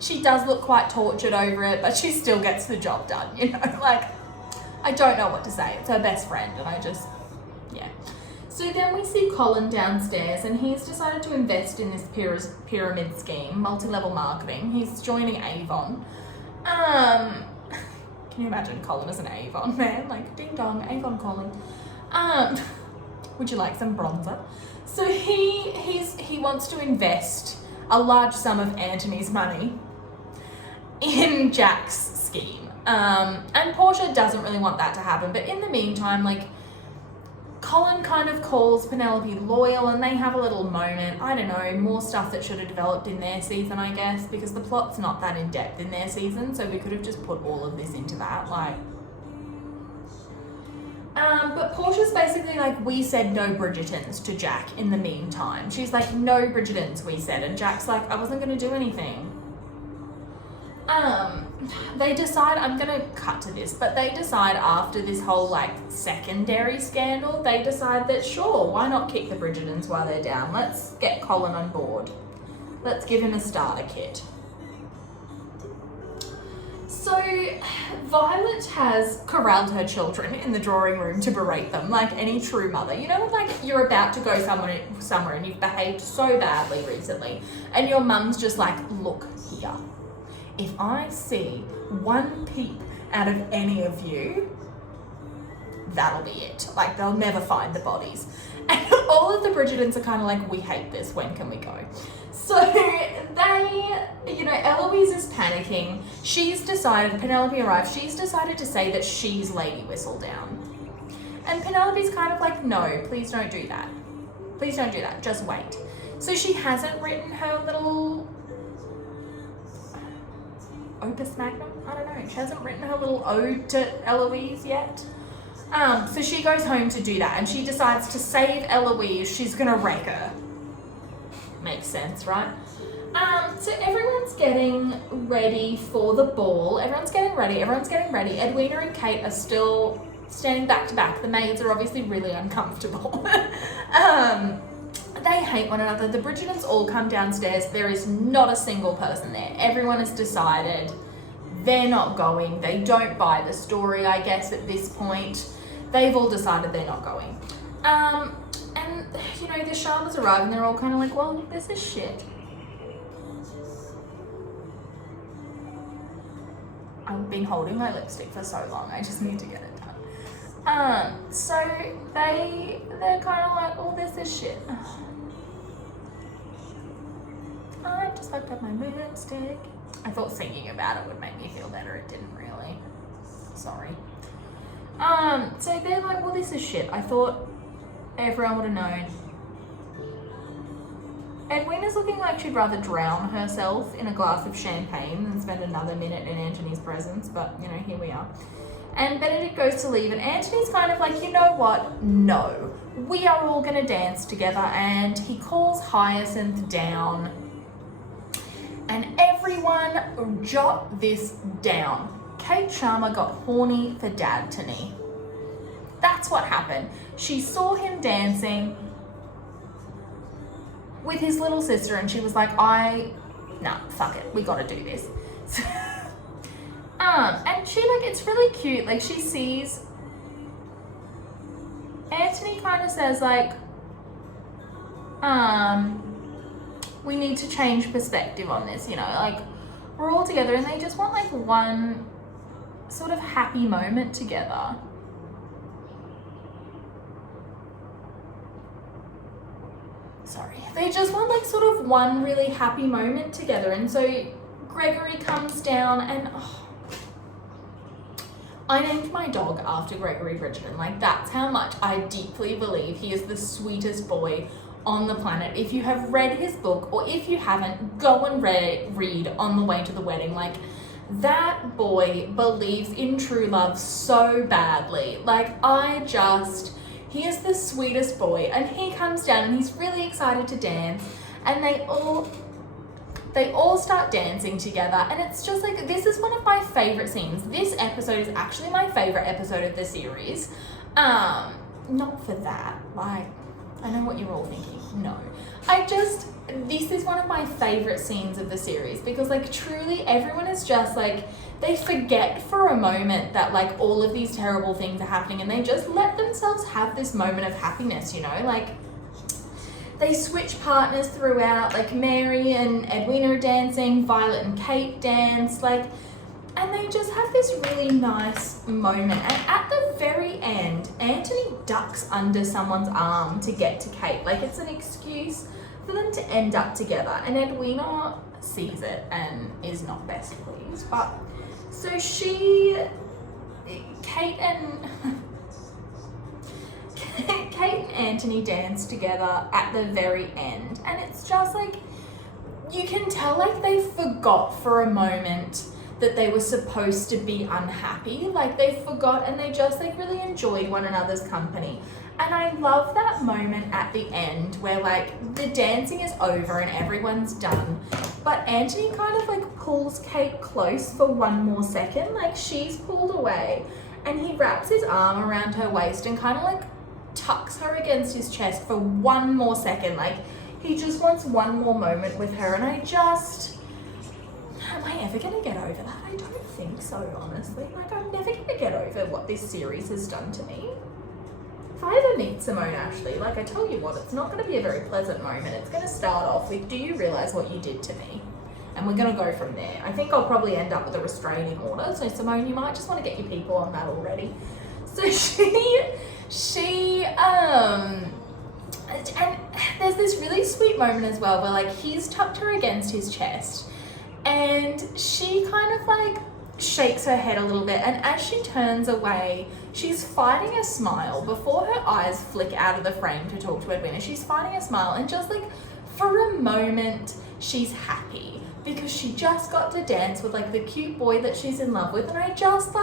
She does look quite tortured over it, but she still gets the job done, you know? Like, I don't know what to say. It's her best friend, and yeah. So then we see Colin downstairs, and he's decided to invest in this pyramid scheme, multi-level marketing. He's joining Avon. Can you imagine Colin as an Avon man? Like, ding dong, Avon Colin. Would you like some bronzer? So he wants to invest a large sum of Anthony's money in Jack's scheme. And Portia doesn't really want that to happen, but in the meantime, like, Colin kind of calls Penelope loyal, and they have a little moment. I don't know, more stuff that should have developed in their season, I guess, because the plot's not that in depth in their season, so we could have just put all of this into that, like. But Portia's basically like, we said no Bridgertons to Jack in the meantime. She's like, no Bridgertons, we said, and Jack's like, I wasn't going to do anything. They decide, I'm gonna cut to this, but they decide after this whole, like, secondary scandal, they decide that sure, why not kick the Bridgertons while they're down? Let's get Colin on board. Let's give him a starter kit. So Violet has corralled her children in the drawing room to berate them, like any true mother. You know, like, you're about to go somewhere and you've behaved so badly recently, and your mum's just like, look here. If I see one peep out of any of you, that'll be it. Like, they'll never find the bodies. And all of the Bridgertons are kind of like, we hate this, when can we go? So they, you know, Eloise is panicking. Penelope arrives, she's decided to say that she's Lady Whistledown. And Penelope's kind of like, no, please don't do that. Please don't do that, just wait. So she hasn't written her little opus magnum? I don't know. She hasn't written her little ode to Eloise yet. So she goes home to do that, and she decides to save Eloise. She's gonna wreck her. Makes sense, right? So everyone's getting ready for the ball. Everyone's getting ready. Edwina and Kate are still standing back to back. The maids are obviously really uncomfortable. They hate one another. The Bridgertons all come downstairs. There is not a single person there. Everyone has decided they're not going. They don't buy the story, I guess, at this point. They've all decided they're not going. And, you know, the Sharmas arrive and they're all kind of like, well, this is shit. I've been holding my lipstick for so long. I just need to get it done. So they're kind of like, oh, this is shit. I just fucked up my lipstick. I thought singing about it would make me feel better. It didn't really. Sorry. So they're like, well, this is shit. I thought everyone would have known. Edwina's looking like she'd rather drown herself in a glass of champagne than spend another minute in Antony's presence, but, you know, here we are. And Benedict goes to leave, and Antony's kind of like, you know what? No. We are all going to dance together, and he calls Hyacinth down. And everyone jot this down. Kate Sharma got horny for D'Antoni. That's what happened. She saw him dancing with his little sister, and she was like, nah, fuck it, we gotta do this. And she, like, it's really cute, like, she sees, Antony kind of says, like, we need to change perspective on this, you know, like, we're all together, and they just want, like, one sort of happy moment together. Sorry. They just want, like, sort of one really happy moment together. And so Gregory comes down, and I named my dog after Gregory Bridgerton. Like, that's how much I deeply believe he is the sweetest boy on the planet. If you have read his book, or if you haven't, go and read On the Way to the Wedding. Like, that boy believes in true love so badly. Like, he is the sweetest boy, and he comes down and he's really excited to dance, and they all start dancing together, and it's just like, this is one of my favorite scenes. This episode is actually my favorite episode of the series. Not for that, like, I know what you're all thinking. No, this is one of my favorite scenes of the series, because, like, truly everyone is just like, they forget for a moment that, like, all of these terrible things are happening, and they just let themselves have this moment of happiness, you know? Like, they switch partners throughout, like, Mary and Edwina are dancing, Violet and Kate dance, like, and they just have this really nice moment. And at the very end, Antony ducks under someone's arm to get to Kate. Like, it's an excuse for them to end up together, and Edwina sees it and is not best pleased. But so Kate and Antony dance together at the very end, and it's just like, you can tell, like, they forgot for a moment that they were supposed to be unhappy. Like, they forgot, and they just, like, really enjoyed one another's company. And I love that moment at the end where, like, the dancing is over and everyone's done, but Antony kind of, like, pulls Kate close for one more second. Like, she's pulled away, and he wraps his arm around her waist and kind of, like, tucks her against his chest for one more second. Like, he just wants one more moment with her, and am I ever gonna get over that? I don't think so, honestly. Like, I'm never gonna get over what this series has done to me. If I ever meet Simone Ashley, like, I tell you what, it's not going to be a very pleasant moment. It's going to start off with, do you realise what you did to me? And we're going to go from there. I think I'll probably end up with a restraining order. So, Simone, you might just want to get your people on that already. So and there's this really sweet moment as well where, like, he's tucked her against his chest, and she kind of, like, shakes her head a little bit, and as she turns away, she's fighting a smile before her eyes flick out of the frame to talk to Edwina. She's fighting a smile, and just, like, for a moment, she's happy because she just got to dance with, like, the cute boy that she's in love with, and I just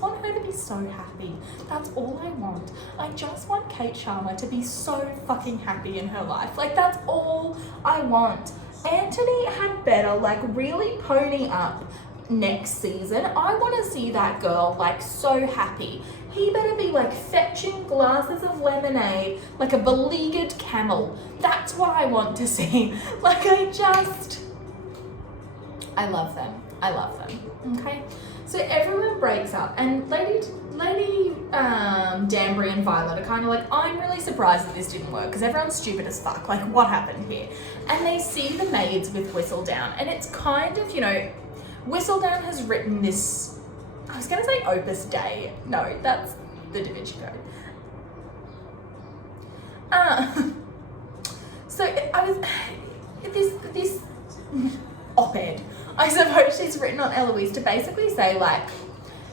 want her to be so happy. That's all I want. I just want Kate Sharma to be so fucking happy in her life. Like, that's all I want. Antony had better, like, really pony up next season. I want to see that girl, like, so happy. He better be, like, fetching glasses of lemonade like a beleaguered camel. That's what I want to see. Like, I love them. I love them. Okay? So everyone breaks up, and Lady Danbury and Violet are kind of like, I'm really surprised that this didn't work because everyone's stupid as fuck. Like, what happened here? And they see the maids with Whistledown, and it's kind of, you know, Whistledown has written this, I was going to say Opus Dei. No, that's the Da Vinci Code. So I was, op-ed, I suppose, she's written on Eloise to basically say, like,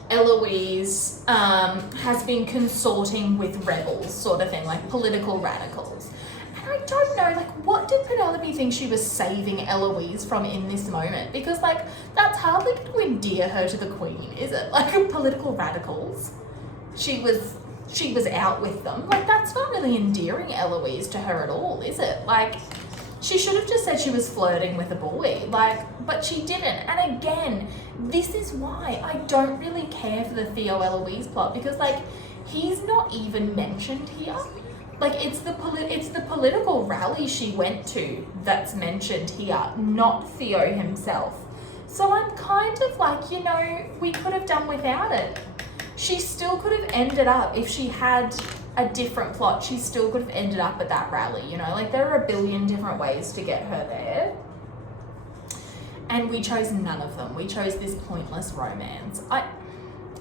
Eloise has been consorting with rebels, sort of thing, like political radicals. And I don't know, like, what did Penelope think she was saving Eloise from in this moment? Because, like, that's hardly going to endear her to the Queen, is it? Like, political radicals. She was out with them. Like, that's not really endearing Eloise to her at all, is it? Like, she should have just said she was flirting with a boy, like, but she didn't. And again, this is why I don't really care for the Theo Eloise plot, because, like, he's not even mentioned here. Like, it's the political rally she went to that's mentioned here, not Theo himself. So I'm kind of like, you know, we could have done without it. She still could have ended up, if she had a different plot, she still could have ended up at that rally, you know? Like, there are a billion different ways to get her there. And we chose none of them. We chose this pointless romance. I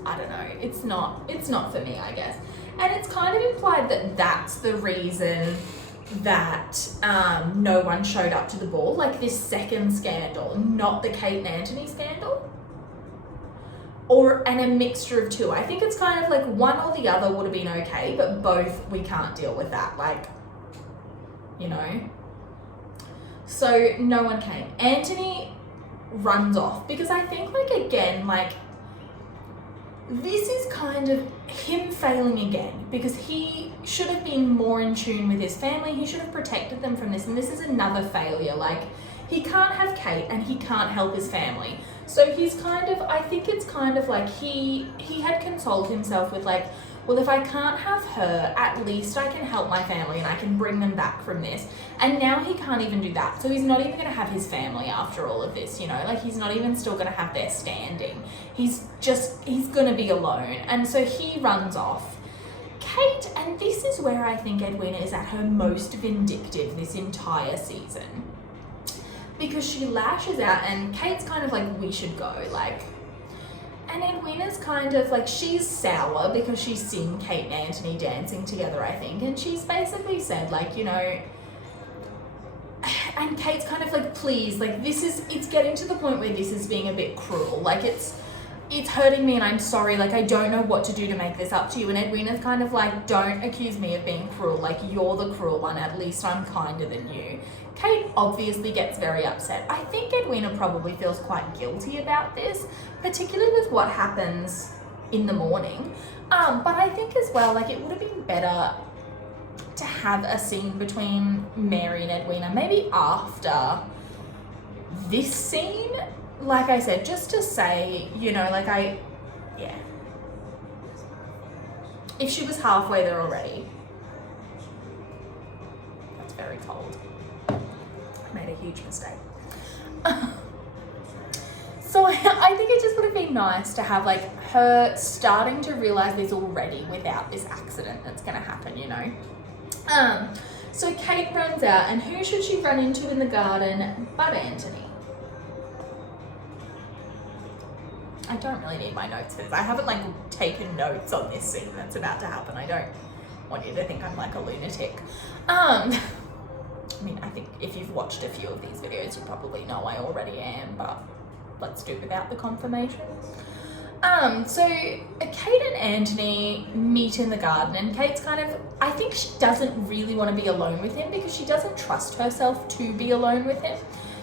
don't know. It's not for me, I guess. And it's kind of implied that that's the reason that no one showed up to the ball, like this second scandal, not the Kate and Anthony scandal. And a mixture of two. I think it's kind of like one or the other would have been okay, but both, we can't deal with that, like, you know. So no one came. Anthony runs off because I think, like, again, like, this is kind of him failing again, because he should have been more in tune with his family. He should have protected them from this, and this is another failure. Like, he can't have Kate and he can't help his family. So he's kind of, I think it's kind of like he had consoled himself with, like, well, if I can't have her, at least I can help my family and I can bring them back from this. And now he can't even do that. So he's not even going to have his family after all of this, you know, like, he's not even still going to have their standing. He's going to be alone. And so he runs off. Kate, and this is where I think Edwina is at her most vindictive this entire season, because she lashes out and Kate's kind of like, we should go, like, and Edwina's kind of like, she's sour because she's seen Kate and Anthony dancing together, I think, and she's basically said, like, you know, and Kate's kind of like, please, like, it's getting to the point where this is being a bit cruel, like, it's hurting me and I'm sorry, like, I don't know what to do to make this up to you. And Edwina's kind of like, don't accuse me of being cruel, like, you're the cruel one, at least I'm kinder than you. Kate obviously gets very upset. I think Edwina probably feels quite guilty about this, particularly with what happens in the morning. But I think as well, like, it would have been better to have a scene between Mary and Edwina, maybe after this scene. Like I said, just to say, you know, like, yeah. If she was halfway there already. That's very cold. I made a huge mistake. So I think it just would have been nice to have, like, her starting to realize this already without this accident that's going to happen, you know. So Kate runs out, and who should she run into in the garden but Anthony? I don't really need my notes for this. I haven't, like, taken notes on this scene that's about to happen. I don't want you to think I'm like a lunatic. I mean, I think if you've watched a few of these videos, you probably know I already am, but let's do without the confirmation. So Kate and Anthony meet in the garden, and Kate's kind of, I think she doesn't really want to be alone with him because she doesn't trust herself to be alone with him.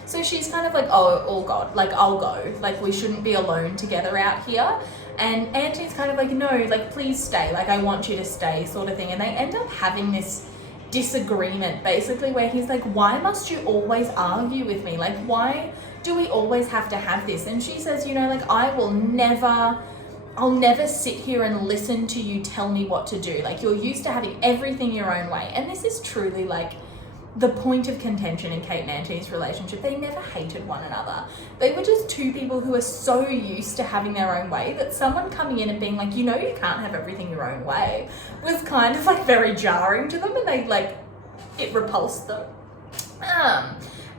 So she's kind of like, oh God, like, I'll go. Like, we shouldn't be alone together out here. And Anthony's kind of like, no, like, please stay. Like, I want you to stay, sort of thing. And they end up having this disagreement, basically, where he's like, why must you always argue with me? Like, why do we always have to have this? And she says, you know, like, I'll never sit here and listen to you tell me what to do. Like, you're used to having everything your own way. And this is truly, like, the point of contention in Kate and Anthony's relationship. They never hated one another. They were just two people who are so used to having their own way that someone coming in and being like, you know, you can't have everything your own way, was kind of like very jarring to them, and they, like, it repulsed them.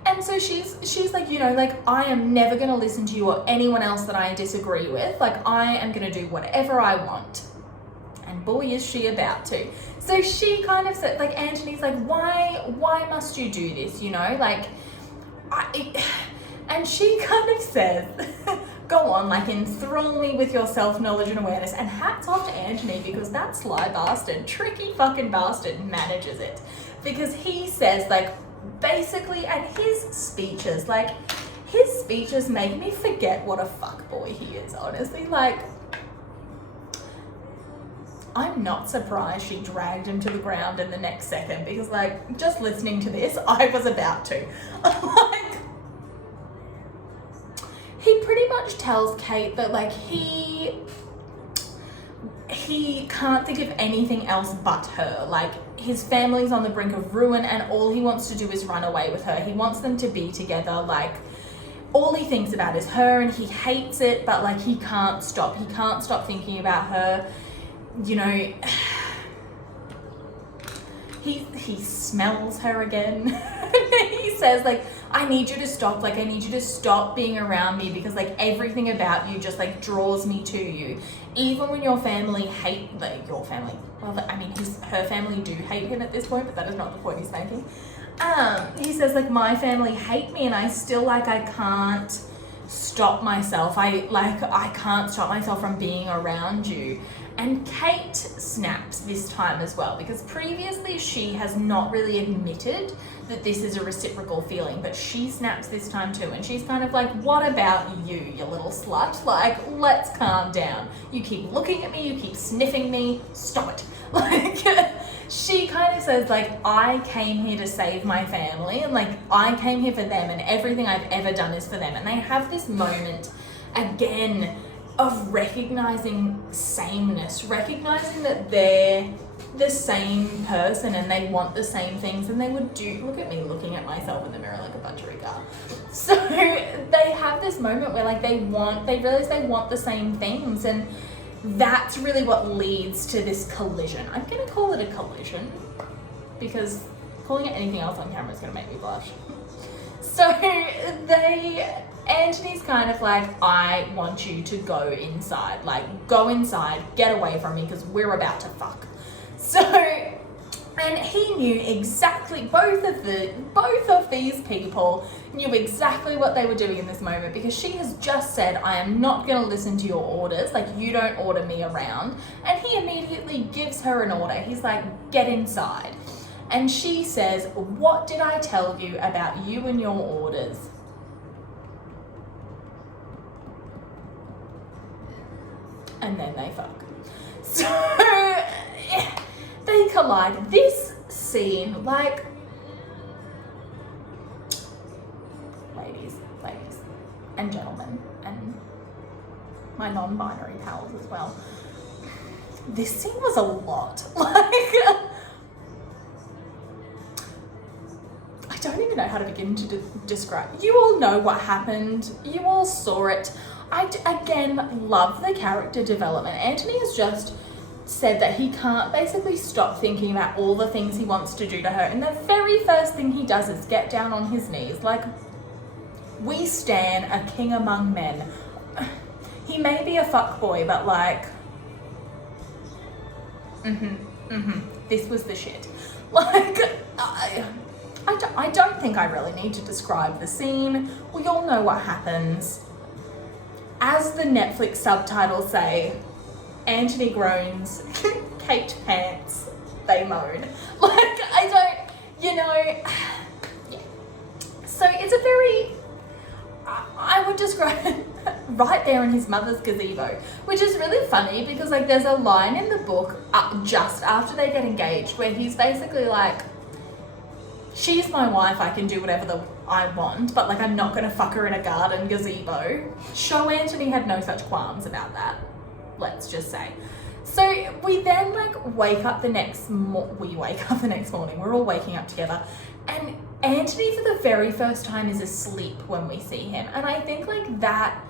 And so she's like, you know, like, I am never going to listen to you or anyone else that I disagree with. Like, I am going to do whatever I want. And boy, is she about to. So she kind of said, like, Anthony's like, why must you do this, you know? Like, And she kind of says, go on, like enthrall me with your self-knowledge and awareness. And hats off to Anthony, because that sly bastard, tricky fucking bastard, manages it. Because he says, like, basically, and his speeches make me forget what a fuckboy he is, honestly. Like, I'm not surprised she dragged him to the ground in the next second, because, like, just listening to this, I was about to. Like, he pretty much tells Kate that, like, he can't think of anything else but her. Like, his family's on the brink of ruin, and all he wants to do is run away with her. He wants them to be together. Like, all he thinks about is her, and he hates it, but, like, he can't stop. He can't stop thinking about her. You know, he smells her again. He says, like, I need you to stop. Like, I need you to stop being around me, because, like, everything about you just, like, draws me to you. Even when your family hate, like, your family, well, I mean, her family do hate him at this point, but that is not the point he's making. He says, like, my family hate me, and I still, like, I can't stop myself. I can't stop myself from being around you. And Kate snaps this time as well, because previously she has not really admitted that this is a reciprocal feeling, but she snaps this time too, and she's kind of like, what about you little slut? Like, let's calm down. You keep looking at me, you keep sniffing me, stop it. Like, she kind of says, like, I came here to save my family, and, like, I came here for them, and everything I've ever done is for them. And they have this moment again of recognizing sameness, recognizing that they're the same person and they want the same things, and they would do, look at me looking at myself in the mirror like a budgerigar. So they have this moment where, like, they realize they want the same things, and that's really what leads to this collision. I'm gonna call it a collision, because calling it anything else on camera is gonna make me blush. So Anthony's kind of like, I want you to go inside. Like, go inside, get away from me, because we're about to fuck. So, and he knew exactly, both of these people knew exactly what they were doing in this moment, because she has just said, I am not going to listen to your orders. Like, you don't order me around. And he immediately gives her an order. He's like, get inside. And she says, what did I tell you about you and your orders? And then they fuck. So they collide. This scene, like, ladies and gentlemen, and my non-binary pals as well, this scene was a lot. Like, I don't even know how to begin to describe. You all know what happened. You all saw it. I, again, love the character development. Anthony has just said that he can't basically stop thinking about all the things he wants to do to her. And the very first thing he does is get down on his knees. Like, we stan a king among men. He may be a fuckboy, but, like, this was the shit. Like, I don't think I really need to describe the scene. We all know what happens. As the Netflix subtitles say, Anthony groans, Kate pants, they moan. Like, I don't, you know, yeah. So it's a very, I would describe it right there in his mother's gazebo, which is really funny because, like, there's a line in the book just after they get engaged where he's basically like, she's my wife, I can do whatever I want, but, like, I'm not going to fuck her in a garden gazebo. Show Anthony had no such qualms about that, let's just say. So we then, like, wake up the next morning, we're all waking up together, and Anthony for the very first time is asleep when we see him. And I think, like, that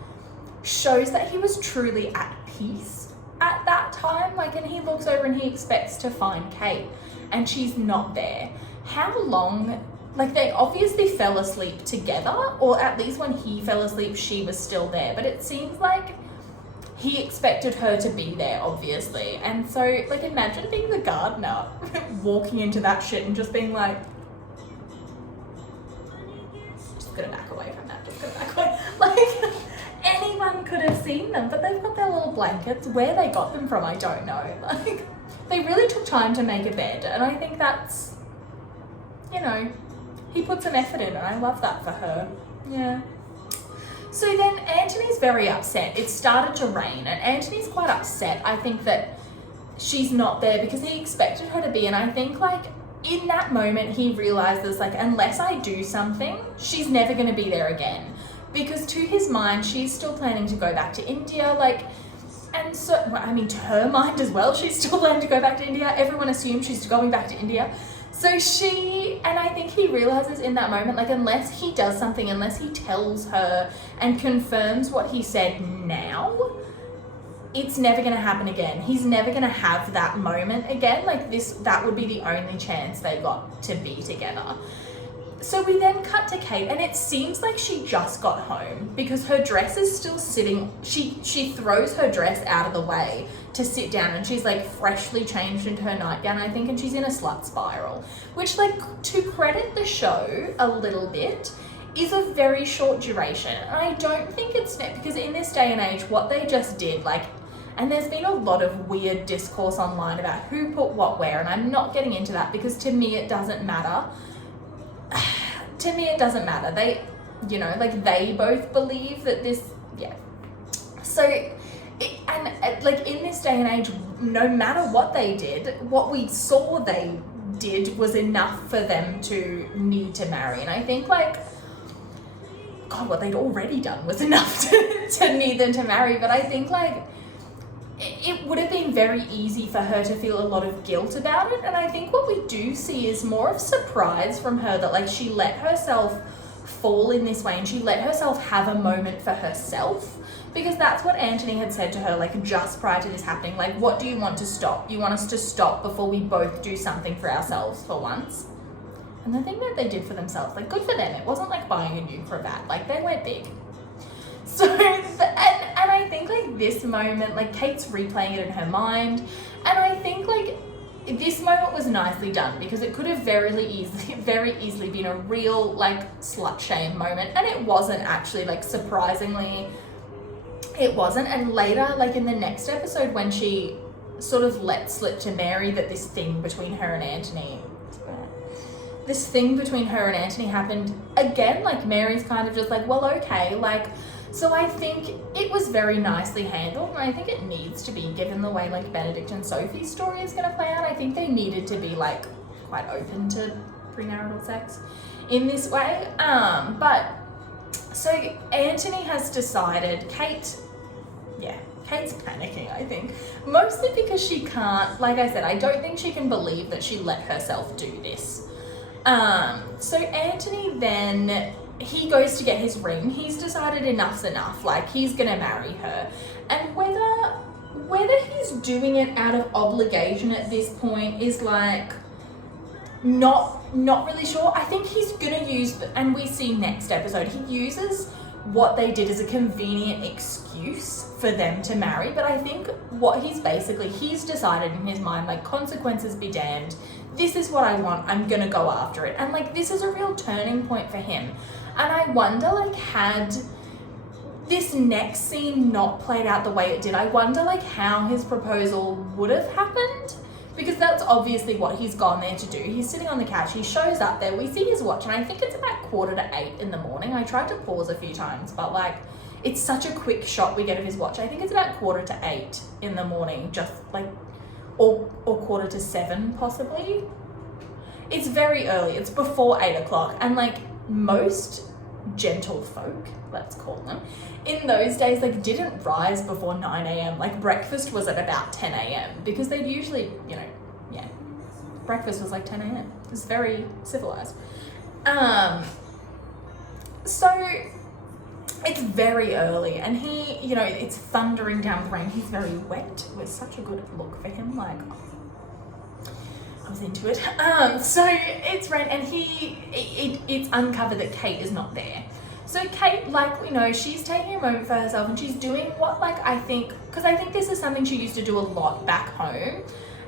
shows that he was truly at peace at that time. Like, and he looks over and he expects to find Kate, and she's not there. How long, like, they obviously fell asleep together, or at least when he fell asleep, she was still there. But it seems like he expected her to be there, obviously. And so, like, imagine being the gardener, walking into that shit and just being like, just gonna back away from that. at that point. Like, anyone could have seen them, but they've got their little blankets. Where they got them from, I don't know. Like, they really took time to make a bed, and I think that's, you know, he put some effort in, and I love that for her. Yeah. So then Anthony's very upset. It started to rain, and Anthony's quite upset, I think, that she's not there because he expected her to be, and I think, like, in that moment he realizes, like, unless I do something, she's never going to be there again, because to his mind she's still planning to go back to India, like, and so, well, I mean, to her mind as well, she's still planning to go back to India. Everyone assumes she's going back to India. So and I think he realizes in that moment, like, unless he does something, unless he tells her and confirms what he said now, it's never going to happen again. He's never going to have that moment again. Like, that would be the only chance they got to be together. So we then cut to Kate, and it seems like she just got home because her dress is still sitting. She throws her dress out of the way to sit down, and she's, like, freshly changed into her nightgown, I think, and she's in a slut spiral, which, like, to credit the show a little bit, is a very short duration. And I don't think it's fair, because in this day and age, what they just did, like, and there's been a lot of weird discourse online about who put what where, and I'm not getting into that because to me it doesn't matter. To me it doesn't matter. They, you know, like, they both believe that this, yeah. So, like, in this day and age, no matter what they did, what we saw they did was enough for them to need to marry. And I think, like, God, what they'd already done was enough to need them to marry. But I think, like, it would have been very easy for her to feel a lot of guilt about it. And I think what we do see is more of surprise from her, that, like, she let herself fall in this way and she let herself have a moment for herself, because that's what Anthony had said to her, like, just prior to this happening. Like, what do you want to stop? You want us to stop before we both do something for ourselves for once? And the thing that they did for themselves, like, good for them. It wasn't like buying a new cravat. Like, they went big. So, and I think, like, this moment, like, Kate's replaying it in her mind, and I think, like, this moment was nicely done because it could have very easily been a real, like, slut shame moment, and it wasn't actually, like, surprisingly, it wasn't. And later, like, in the next episode, when she sort of let slip to Mary that this thing between her and Anthony happened again, like, Mary's kind of just like, well, okay, like, so I think it was very nicely handled, and I think it needs to be, given the way, like, Benedict and Sophie's story is going to play out. I think they needed to be, like, quite open to premarital sex in this way. But so Anthony has decided, Kate's panicking, I think, mostly because she can't, like I said, I don't think she can believe that she let herself do this. So Anthony then, he goes to get his ring. He's decided enough's enough, like, he's gonna marry her. And whether he's doing it out of obligation at this point is, like, not really sure. I think he's gonna use, and we see next episode, he uses what they did as a convenient excuse for them to marry. But I think what he's decided in his mind, like, consequences be damned, this is what I want, I'm gonna go after it. And, like, this is a real turning point for him. And I wonder, like, had this next scene not played out the way it did, I wonder, like, how his proposal would have happened, because that's obviously what he's gone there to do. He's sitting on the couch, he shows up there, we see his watch, and I think it's about 7:45 in the morning. I tried to pause a few times, but, like, it's such a quick shot we get of his watch. I think it's about 7:45 in the morning, just, like, or 7:15 possibly. It's very early, it's before 8 o'clock, and, like, most gentle folk, let's call them, in those days, like, didn't rise before 9 a.m. Like, breakfast was at about 10 a.m. because they'd usually, you know, yeah, breakfast was like 10 a.m. It's very civilized. So it's very early, and he, you know, it's thundering down with rain. He's very wet. It was such a good look for him, like, I was into it. So it's rain, and it's uncovered that Kate is not there. So Kate, like, we know, she's taking a moment for herself, and she's doing what, like, I think, because I think this is something she used to do a lot back home,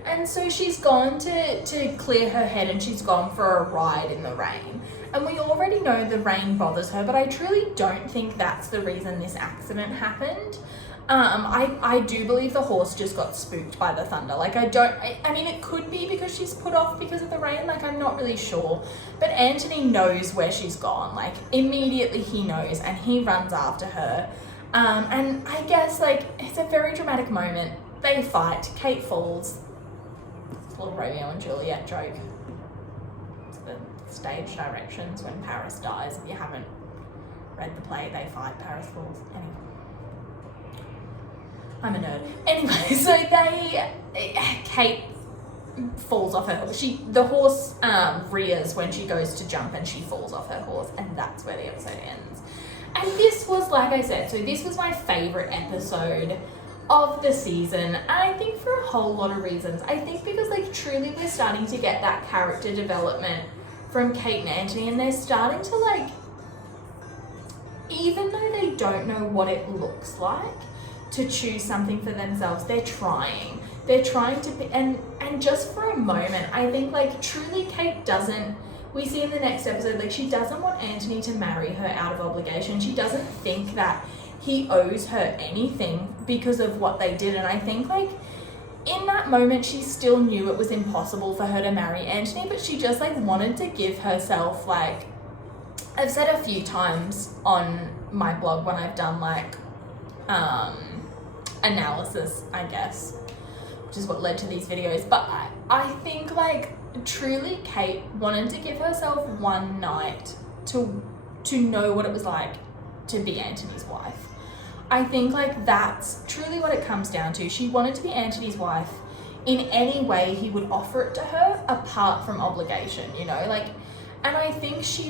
And so she's gone to clear her head, and she's gone for a ride in the rain. And we already know the rain bothers her, but I truly don't think that's the reason this accident happened. I do believe the horse just got spooked by the thunder. Like, I mean, it could be because she's put off because of the rain. Like, I'm not really sure. But Anthony knows where she's gone. Like, immediately he knows, and he runs after her. And I guess, like, it's a very dramatic moment. They fight. Kate falls. It's a little Romeo and Juliet joke. It's the stage directions when Paris dies. If you haven't read the play, they fight. Paris falls. Anyway. I'm a nerd. Anyway, so Kate falls off her horse. The horse rears when she goes to jump, and she falls off her horse, and that's where the episode ends. And this was, like I said, so this was my favourite episode of the season, and I think for a whole lot of reasons. I think because, like, truly we're starting to get that character development from Kate and Anthony, and they're starting to, like, even though they don't know what it looks like to choose something for themselves, they're trying to be, and just for a moment, I think, like, truly Kate doesn't, we see in the next episode, like, she doesn't want Anthony to marry her out of obligation. She doesn't think that he owes her anything because of what they did. And I think, like, in that moment, she still knew it was impossible for her to marry Anthony, but she just, like, wanted to give herself, like, I've said a few times on my blog when I've done, like, analysis, I guess, which is what led to these videos, but I think, like, truly Kate wanted to give herself one night to know what it was like to be Anthony's wife. I think, like, that's truly what it comes down to. She wanted to be Anthony's wife in any way he would offer it to her, apart from obligation, you know, like. And I think she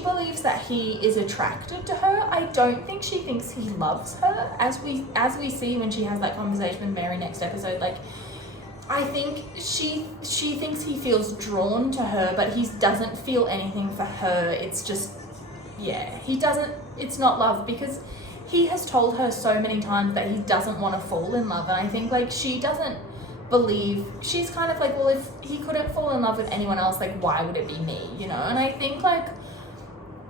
believes that he is attracted to her. I don't think she thinks he loves her, as we see when she has that conversation with Mary next episode. Like, I think she thinks he feels drawn to her, but he doesn't feel anything for her. It's just, yeah, it's not love, because he has told her so many times that he doesn't want to fall in love. And I think, like, she doesn't believe, she's kind of like, well, if he couldn't fall in love with anyone else, like, why would it be me, you know? And I think, like,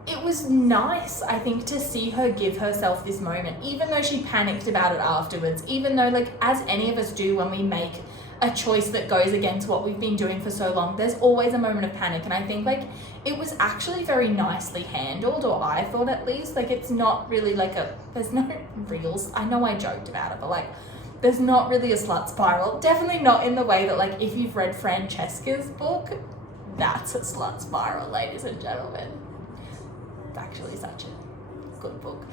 it was nice, I think, to see her give herself this moment, even though she panicked about it afterwards, even though, like, as any of us do when we make a choice that goes against what we've been doing for so long, there's always a moment of panic. And I think, like, it was actually very nicely handled, or I thought at least. Like, it's not really like there's no reels, I know I joked about it, but, like, there's not really a slut spiral. Definitely not in the way that, like, if you've read Francesca's book, that's a slut spiral, ladies and gentlemen. It's actually such a good book.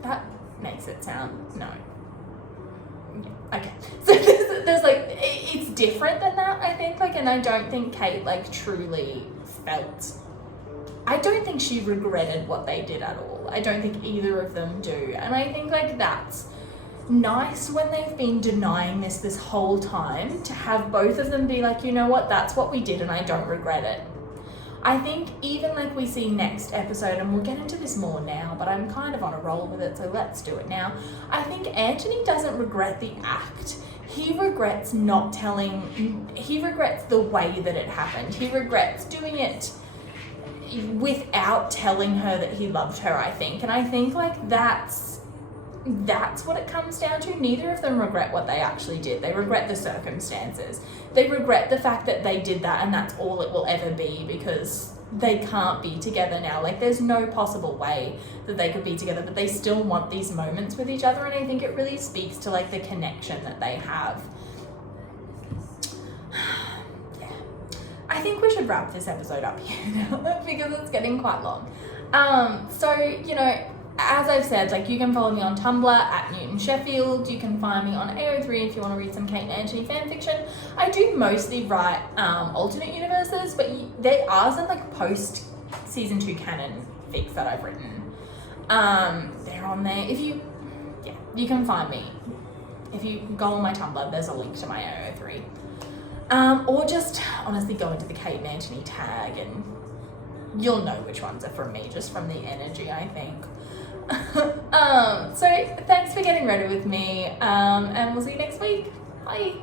That makes it sound, no. Yeah, okay. So there's like, it's different than that, I think, like, and I don't think Kate, like, truly felt, I don't think she regretted what they did at all. I don't think either of them do. And I think, like, that's nice when they've been denying this whole time, to have both of them be like, you know what, that's what we did and I don't regret it. I think even like we see next episode, and we'll get into this more now, but I'm kind of on a roll with it, so let's do it now. I think Anthony doesn't regret the act. He regrets he regrets the way that it happened. He regrets doing it without telling her that he loved her, I think. And I think, like, that's what it comes down to. Neither of them regret what they actually did. They regret the circumstances. They regret the fact that they did that and that's all it will ever be, because they can't be together now. Like, there's no possible way that they could be together, but they still want these moments with each other. And I think it really speaks to, like, the connection that they have. Yeah. I think we should wrap this episode up here now because it's getting quite long. So, you know, as I've said, like, you can follow me on Tumblr at Newton Sheffield. You can find me on AO3 if you want to read some Kate and Anthony fanfiction. I do mostly write alternate universes, but there are some, like, post season 2 canon fics that I've written. They're on there. You can find me. If you go on my Tumblr, there's a link to my AO3. Or just honestly go into the Kate and Anthony tag and you'll know which ones are from me, just from the energy, I think. So thanks for getting ready with me, and we'll see you next week. Bye.